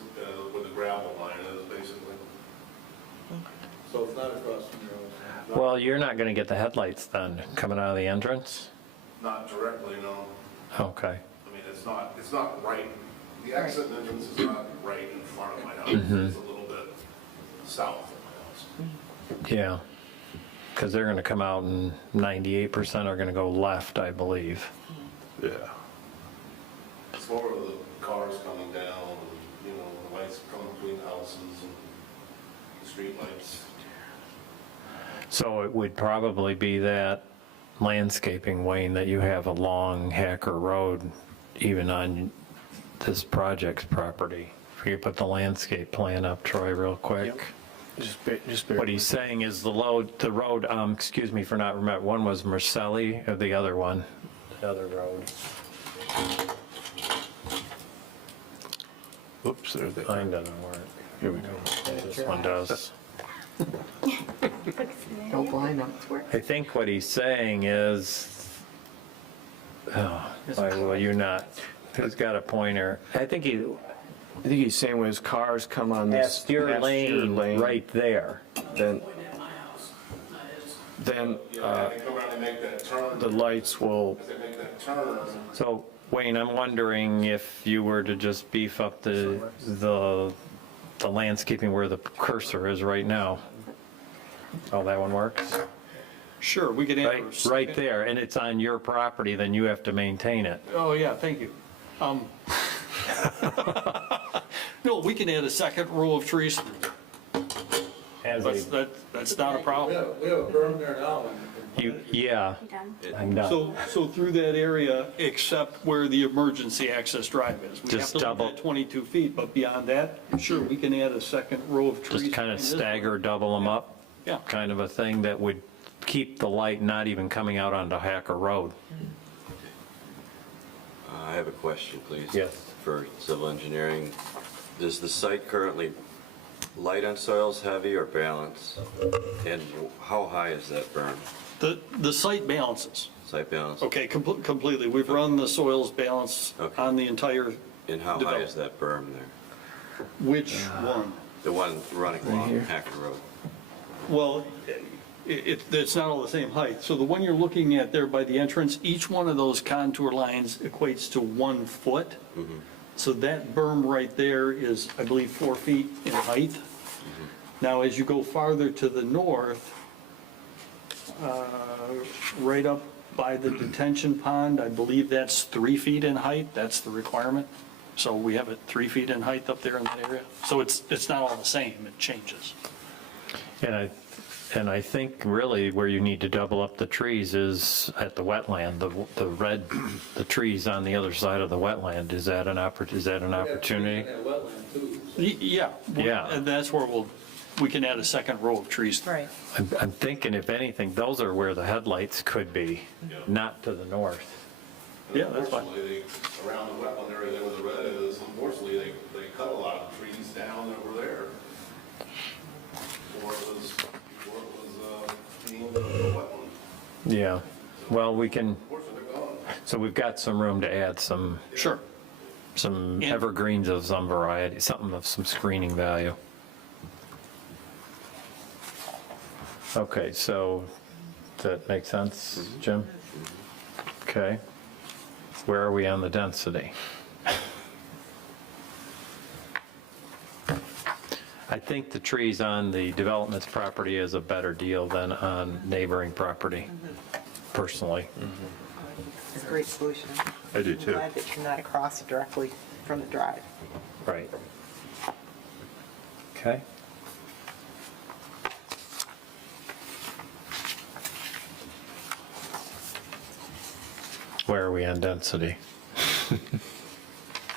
where the gravel line is, basically. So it's not across from your house? Well, you're not going to get the headlights then coming out of the entrance? Not directly, no. Okay. I mean, it's not right, the exit and entrance is not right in front of my house. Mhm. It's a little bit south of my house. Yeah. because they're going to come out and 98% are going to go left, I believe. Yeah. It's more of the cars coming down, and, you know, the lights coming between houses and the street lights. So it would probably be that landscaping, Wayne, that you have along Hacker Road, even on this project's property. If you put the landscape plan up, Troy, real quick. Just bear What he's saying is the road, excuse me for not remembering, one was Marcelli, or the other one, the other road. Oops, there they Mine doesn't work. Here we go. This one does. Don't blind them. I think what he's saying is, oh, why will you not? Who's got a pointer? I think he's saying when his cars come on this that's your lane right there. then Yeah, they come around and make that turn. the lights will, As they make that turn, So Wayne, I'm wondering if you were to just beef up the landscaping where the cursor is right now. Oh, that one works? Sure, we could add. Right there, and it's on your property, then you have to maintain it. Oh, yeah, thank you. No, we can add a second row of trees. That's not a problem. We have a berm there now. Yeah, I'm done. So through that area, except where the emergency access drive is. We have Just to leave double- that 22 feet, but beyond that, sure, we can add a second row of trees. Just kind in of this stagger, double them up? Yeah. Kind of a thing that would keep the light not even coming out onto Hacker Road. I have a question, please. Yes. For civil engineering. Is the site currently light on soils, heavy, or balance? And how high is that berm? The site balances. Site balance? Okay, completely. We've run the soils balance Okay. on the entire, And how high is that berm there? which one? The one running along Hacker Road? Well, it's not all the same height. So the one you're looking at there by the entrance, each one of those contour lines equates to 1 foot. So that berm right there is, I believe, 4 feet in height. Now, as you go farther to the north, right up by the detention pond, I believe that's 3 feet in height. That's the requirement. So we have it 3 feet in height up there in that area. So it's not all the same, it changes. And I think really where you need to double up the trees is at the wetland, the trees on the other side of the wetland. Is that an opportunity? Yeah, wetland too. Yeah. Yeah. And that's where we can add a second row of trees. Right. I'm thinking if anything, those are where the headlights could be, not to the north. Yeah, that's fine. Unfortunately, around the wetland area there where the red is, unfortunately, they cut a lot of trees down that were there. Before it was deemed a wetland. Yeah, well, we can, Unfortunately, they're gone. so we've got some room to add some evergreens of some variety, something of some screening value. Okay, so, does that make sense, Jim? Okay. Where are we on the density? I think the trees on the development's property is a better deal than on neighboring property, personally. It's a great solution. I do too. I'm glad that you're not across directly from the drive. Right. Okay. Where are we on density?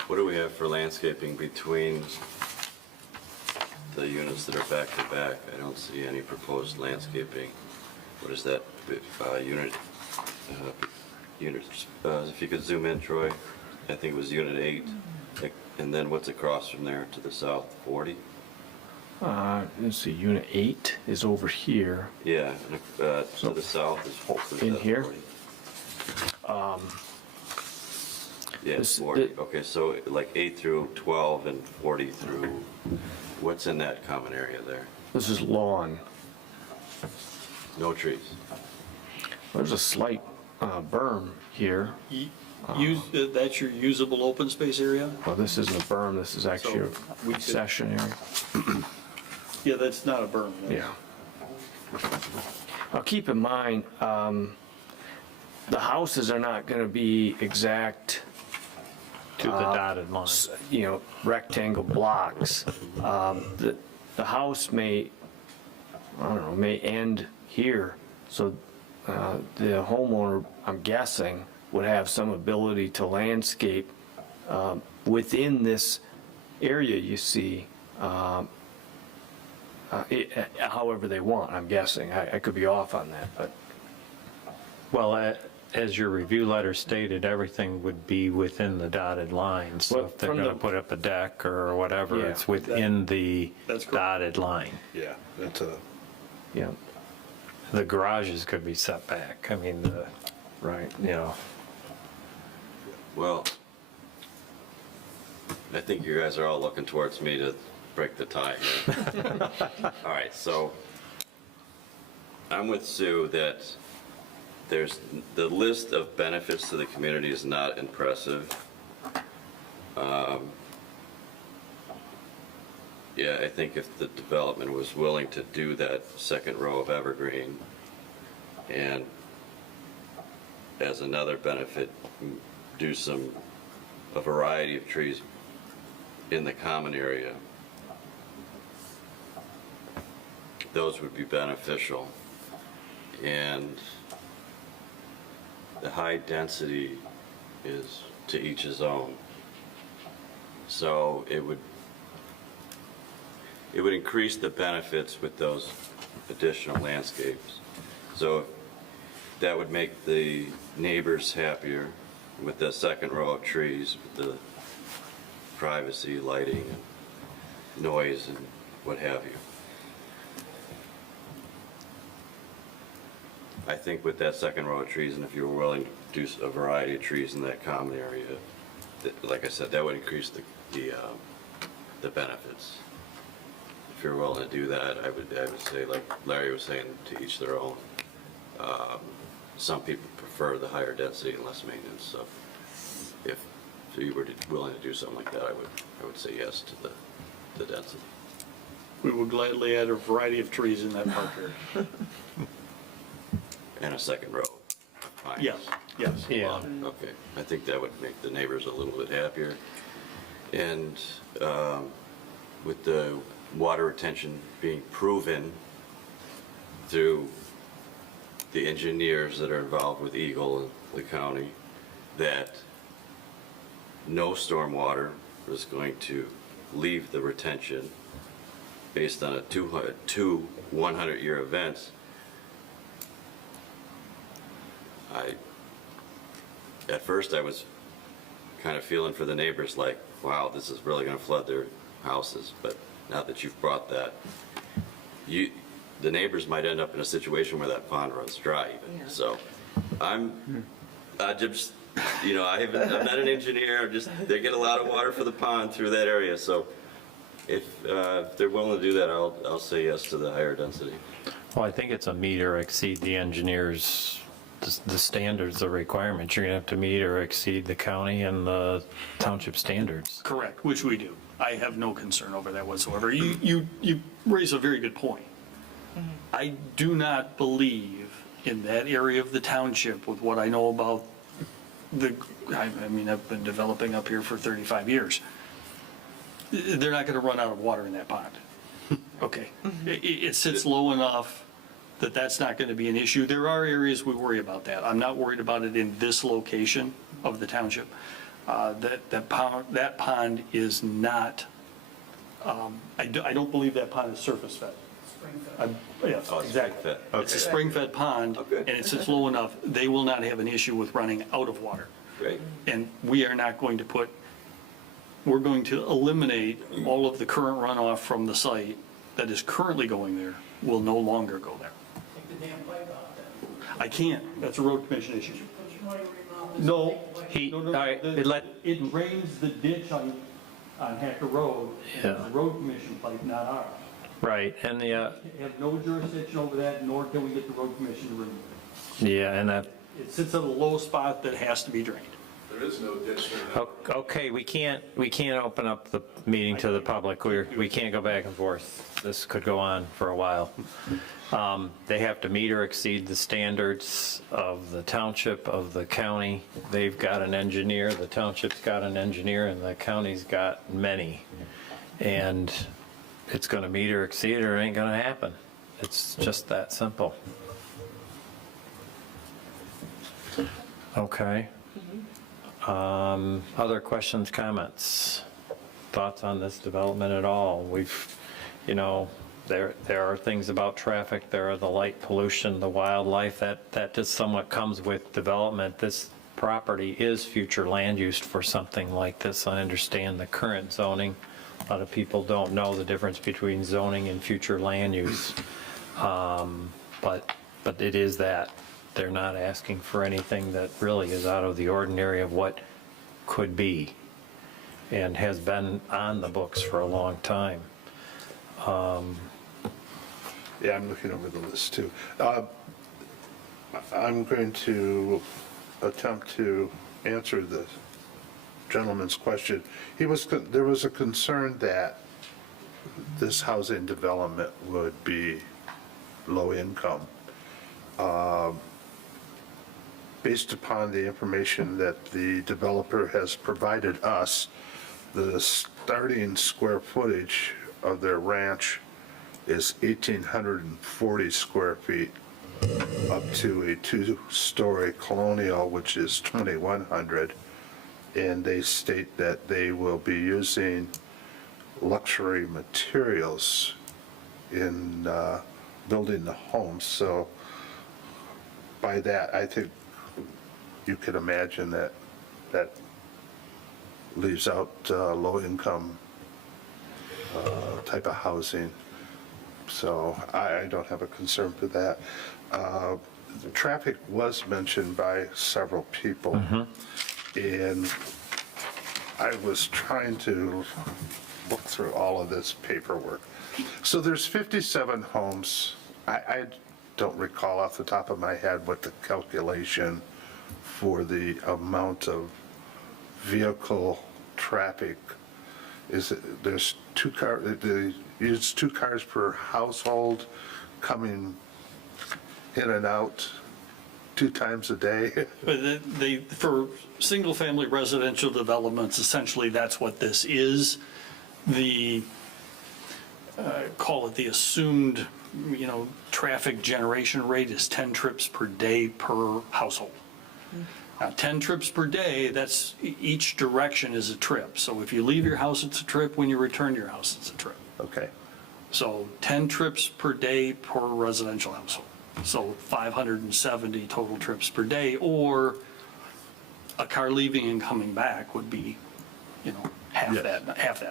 What do we have for landscaping between the units that are back to back? I don't see any proposed landscaping. What is that unit? If you could zoom in, Troy, I think it was unit 8. And then what's across from there to the south, 40? let's see, unit 8 is over here. Yeah, and, to the south is In that here? 40? Yeah, this- 40. Okay, so like 8 through 12 and 40 through, what's in that common area there? This is lawn. No trees? There's a slight berm here. That's your usable open space area? Well, this isn't a berm, this is actually So we a could- session area. Yeah, that's not a berm. Yeah. Now, keep in mind, the houses are not going to be exact, To the dotted line. rectangle blocks. The house may, I don't know, may end here, so the homeowner, I'm guessing, would have some ability to landscape within this area you see, however they want, I'm guessing. I could be off on that, but. Well, as your review letter stated, everything would be within the dotted line. So Well, if they're from going to the- put up a deck or whatever, Yeah. it's within the That's correct. dotted line. Yeah, that's a, Yeah, The garages could be set back. I mean, right. Well, I think you guys are all looking towards me to break the tie here. All right, so I'm with Sue that the list of benefits to the community is not impressive. Yeah, I think if the development was willing to do that second row of evergreen and as another benefit, do a variety of trees in the common area, those would be beneficial. And the high density is to each his own. So it would increase the benefits with those additional landscapes. So that would make the neighbors happier with the second row of trees, with the privacy, lighting, and noise, and what have you. I think with that second row of trees, and if you were willing to do a variety of trees in that common area, like I said, that would increase the benefits. If you're willing to do that, I would say, like Larry was saying, to each their own. Some people prefer the higher density and less maintenance, so if you were willing to do something like that, I would say yes to the density. We would gladly add a variety of trees in that park area. And a second row of pines. Yes. Yeah. Okay, I think that would make the neighbors a little bit happier. And with the water retention being proven through the engineers that are involved with Eagle and the county, that no stormwater is going to leave the retention based on two 100-year events. At first I was kind of feeling for the neighbors like, wow, this is really going to flood their houses. But now that you've brought that, the neighbors might end up in a situation where that pond runs dry even. So I'm just, I'm not an engineer. They get a lot of water for the pond through that area. So if they're willing to do that, I'll say yes to the higher density. Well, I think it's a meet or exceed the engineers, the standards, the requirements. You're going to have to meet or exceed the county and the township standards. Correct, which we do. I have no concern over that whatsoever. You raise a very good point. I do not believe in that area of the township with what I know about I've been developing up here for 35 years. They're not going to run out of water in that pond. Okay. It sits low enough that that's not going to be an issue. There are areas we worry about that. I'm not worried about it in this location of the township. That pond is not, I don't believe that pond is surface fed. Yeah, exactly. It's a spring-fed pond, and it sits low enough, they will not have an issue with running out of water. Great. And we are not going to we're going to eliminate all of the current runoff from the site that is currently going there will no longer go there. Take the damn pipe out then. I can't, that's a road commission issue. No, it drains the ditch on Hacker Road, and it's a road commission pipe, not ours. Right, and We have no jurisdiction over that, nor can we get the road commission to remove it. and that, It sits at a low spot that has to be drained. There is no ditch there. Okay, we can't open up the meeting to the public. We can't go back and forth. This could go on for a while. They have to meet or exceed the standards of the township, of the county. They've got an engineer, the township's got an engineer, and the county's got many. And it's gonna meet or exceed or it ain't gonna happen. It's just that simple. Okay. Other questions, comments, thoughts on this development at all? We've, you know, there are things about traffic, there are the light pollution, the wildlife, that just somewhat comes with development. This property is future land use for something like this. I understand the current zoning. A lot of people don't know the difference between zoning and future land use. But it is that. They're not asking for anything that really is out of the ordinary of what could be and has been on the books for a long time. Yeah, I'm looking over the list too. I'm going to attempt to answer the gentleman's question. There was a concern that this housing development would be low income. Based upon the information that the developer has provided us, the starting square footage of their ranch is 1,840 square feet up to a two-story colonial, which is 2,100. And they state that they will be using luxury materials in building the homes. So by that, I think you could imagine that leaves out low-income type of housing. So I don't have a concern for that. The traffic was mentioned by several people. And I was trying to look through all of this paperwork. So there's 57 homes. I don't recall off the top of my head what the calculation for the amount of vehicle traffic is. There's two cars, they use 2 cars per household coming in and out 2 times a day. But for single-family residential developments, essentially that's what this is. Call it the assumed, traffic generation rate is 10 trips per day per household. Now, 10 trips per day, that's, each direction is a trip. So if you leave your house, it's a trip. When you return to your house, it's a trip. Okay. So 10 trips per day per residential household. So 570 total trips per day, or a car leaving and coming back would be, half that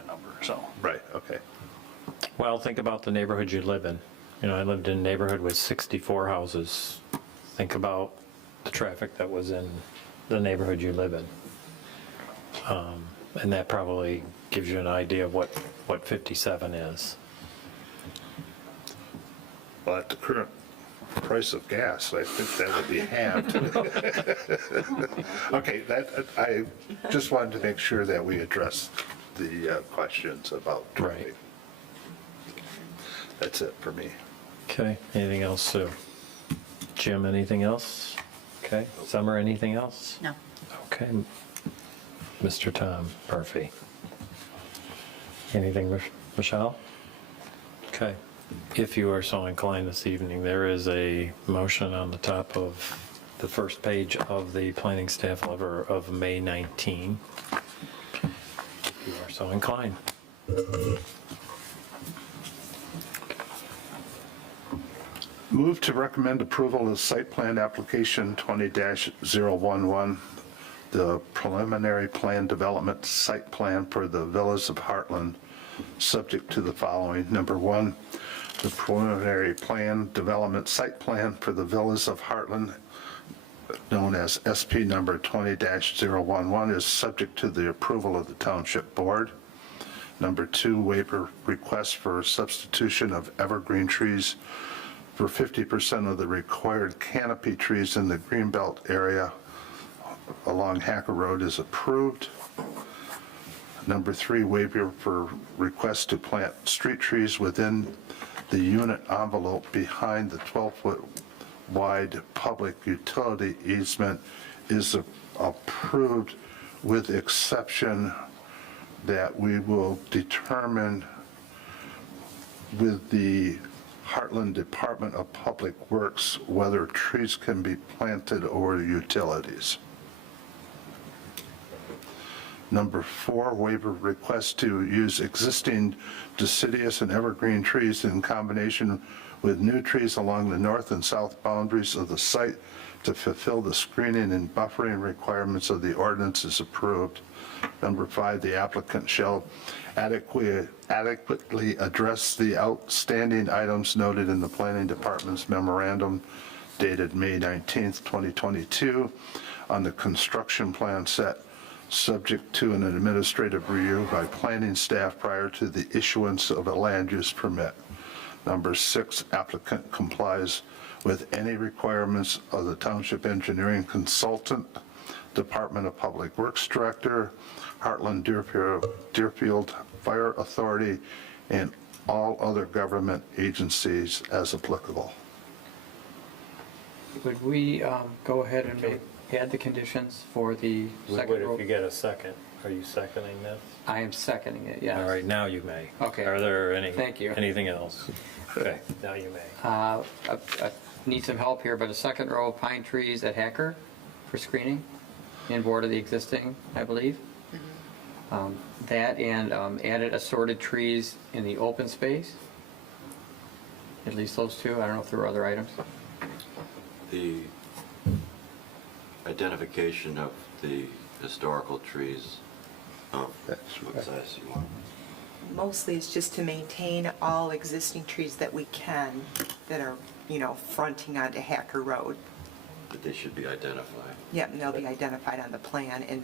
number, so. Right, okay. Well, think about the neighborhood you live in. I lived in a neighborhood with 64 houses. Think about the traffic that was in the neighborhood you live in. And that probably gives you an idea of what 57 is. Well, at the current price of gas, I think that would be halved. Okay, I just wanted to make sure that we addressed the questions about traffic. Right. That's it for me. Okay, anything else, Sue? Jim, anything else? Okay, Summer, anything else? No. Okay. Mr. Tom Murphy. Anything, Michelle? Okay. If you are so inclined this evening, there is a motion on the top of the first page of the planning staff letter of May 19. If you are so inclined. Move to recommend approval of site plan application 20-011, the preliminary plan development site plan for the Villas of Heartland, subject to the following. Number 1, the preliminary plan development site plan for the Villas of Heartland, known as SP number 20-011, is subject to the approval of the Township Board. Number 2, waiver request for substitution of evergreen trees for 50% of the required canopy trees in the Greenbelt area along Hacker Road is approved. Number 3, waiver for request to plant street trees within the unit envelope behind the 12-foot wide public utility easement is approved, with exception that we will determine with the Heartland Department of Public Works whether trees can be planted over utilities. Number 4, waiver request to use existing deciduous and evergreen trees in combination with new trees along the north and south boundaries of the site to fulfill the screening and buffering requirements of the ordinance is approved. Number 5, the applicant shall adequately address the outstanding items noted in the Planning Department's memorandum dated May 19th, 2022 on the construction plan set, subject to an administrative review by planning staff prior to the issuance of a land use permit. Number 6, applicant complies with any requirements of the Township Engineering Consultant, Department of Public Works Director, Heartland Deerfield Fire Authority, and all other government agencies as applicable. Would we go ahead and add the conditions for the second Would road? if you get a second. Are you seconding this? I am seconding it, yes. All right, now you may. Okay. Are there any? Thank you. Anything else? Okay, now you may. I need some help here, but a second row of pine trees at Hacker for screening in board of the existing, I believe. That and added assorted trees in the open space. At least those two. I don't know if there were other items. The identification of the historical trees, what size you want? Mostly it's just to maintain all existing trees that we can, that are, fronting onto Hacker Road. But they should be identified. Yep, and they'll be identified on the plan and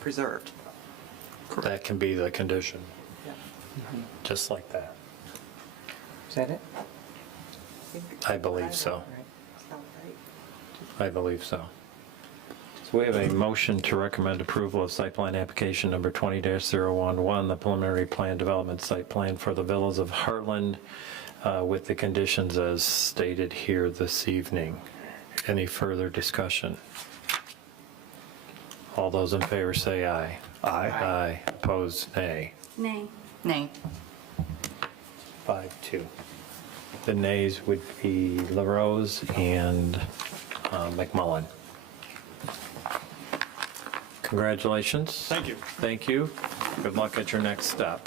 preserved. That can be the condition, Yep. just like that. Is that it? I believe so. Sound right? I believe so. So we have a motion to recommend approval of site plan application number 20-011, the preliminary plan development site plan for the Villas of Heartland, with the conditions as stated here this evening. Any further discussion? All those in favor say aye. Aye. Aye. Opposed, nay. Nay. Nay. 5-2. The nays would be LaRose and McMullen. Congratulations. Thank you. Thank you. Good luck at your next step.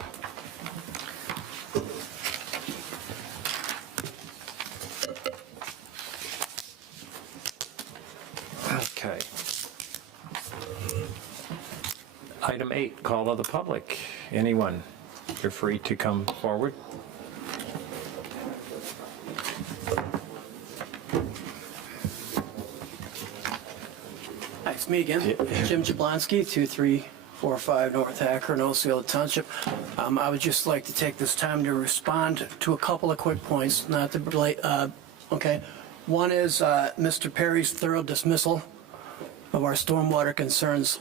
Okay. Item 8, call of the public. Anyone, you're free to come forward. Hi, it's me again, Jim Jablonski, 2345 North Hacker in Osceola Township. I would just like to take this time to respond to a couple of quick points, not to relate, okay. One is Mr. Perry's thorough dismissal of our stormwater concerns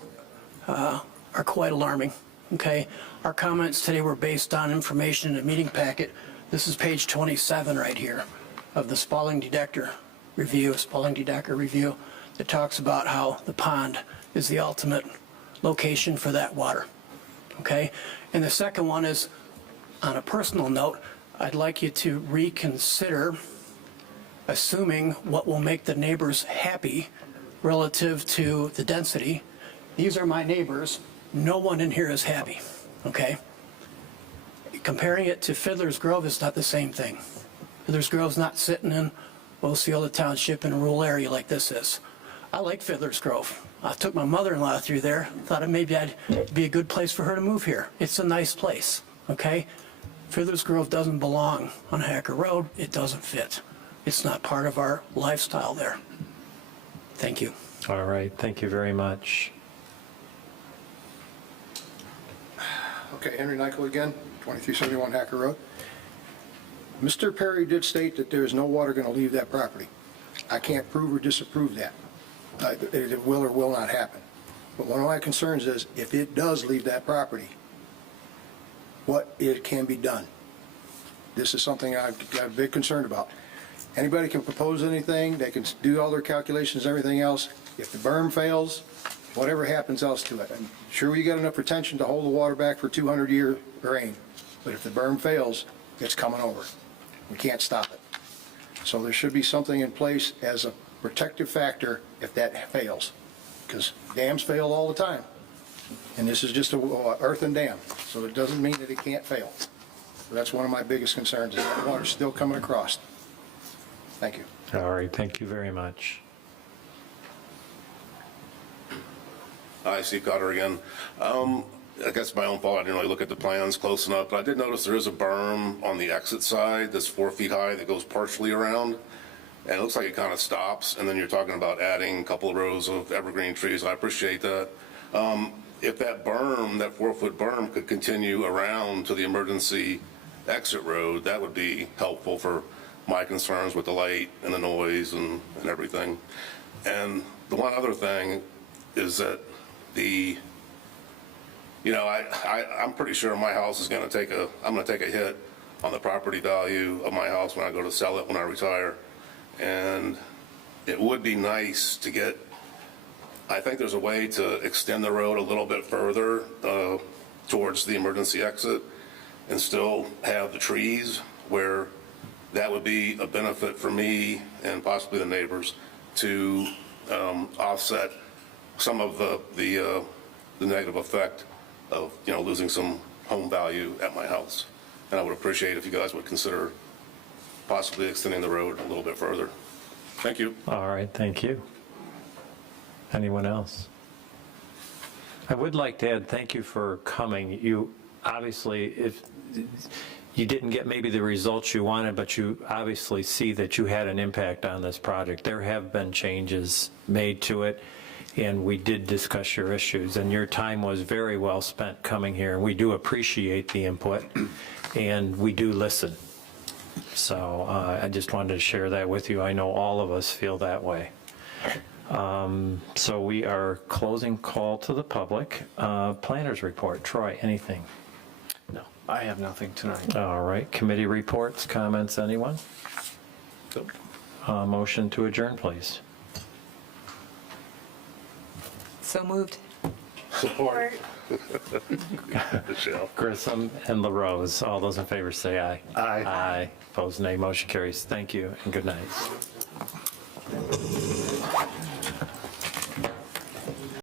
are quite alarming, okay? Our comments today were based on information in the meeting packet. This is page 27 right here of the Spalding-Dedecker review, that talks about how the pond is the ultimate location for that water, okay? And the second one is, on a personal note, I'd like you to reconsider assuming what will make the neighbors happy relative to the density. These are my neighbors. No one in here is happy, okay? Comparing it to Fiddler's Grove is not the same thing. Fiddler's Grove's not sitting in Osceola Township in a rural area like this is. I like Fiddler's Grove. I took my mother-in-law through there, thought maybe I'd be a good place for her to move here. It's a nice place, okay? Fiddler's Grove doesn't belong on Hacker Road. It doesn't fit. It's not part of our lifestyle there. Thank you. All right, thank you very much. Okay, Henry Nykel again, 2371 Hacker Road. Mr. Perry did state that there is no water going to leave that property. I can't prove or disapprove that. it will or will not happen. But one of my concerns is if it does leave that property, what it can be done. This is something I've got a big concern about. Anybody can propose anything, they can do all their calculations, everything else. If the berm fails, whatever happens else to it. I'm sure we got enough retention to hold the water back for 200-year rain, but if the berm fails, it's coming over. We can't stop it. So there should be something in place as a protective factor if that fails, because dams fail all the time. And this is just a earthen dam, so it doesn't mean that it can't fail. So that's one of my biggest concerns, is that water's still coming across. Thank you. All right, thank you very much. Hi, Steve Cotter again. I guess my own fault, I didn't really look at the plans close enough, but I did notice there is a berm on the exit side that's 4 feet high that goes partially around, and it looks like it kind of stops, and then you're talking about adding a couple of rows of evergreen trees. I appreciate that. If that berm, that 4-foot berm, could continue around to the emergency exit road, that would be helpful for my concerns with the light and the noise and everything. And the one other thing is that I'm pretty sure my house is going to I'm going to take a hit on the property value of my house when I go to sell it when I retire. And it would be nice to get, I think there's a way to extend the road a little bit further towards the emergency exit and still have the trees, where that would be a benefit for me and possibly the neighbors to offset some of the negative effect of, losing some home value at my house. And I would appreciate if you guys would consider possibly extending the road a little bit further. Thank you. All right, thank you. Anyone else? I would like to add, thank you for coming. You obviously, if you didn't get maybe the results you wanted, but you obviously see that you had an impact on this project. There have been changes made to it, and we did discuss your issues, and your time was very well spent coming here. We do appreciate the input, and we do listen. So I just wanted to share that with you. I know all of us feel that way. So we are closing call to the public. Planners report. Troy, anything? No, I have nothing tonight. All right. Committee reports, comments, anyone? Motion to adjourn, please. So moved. Support. Grissom and LaRose. All those in favor say aye. Aye. Aye. Opposed, nay. Motion carries. Thank you and good night.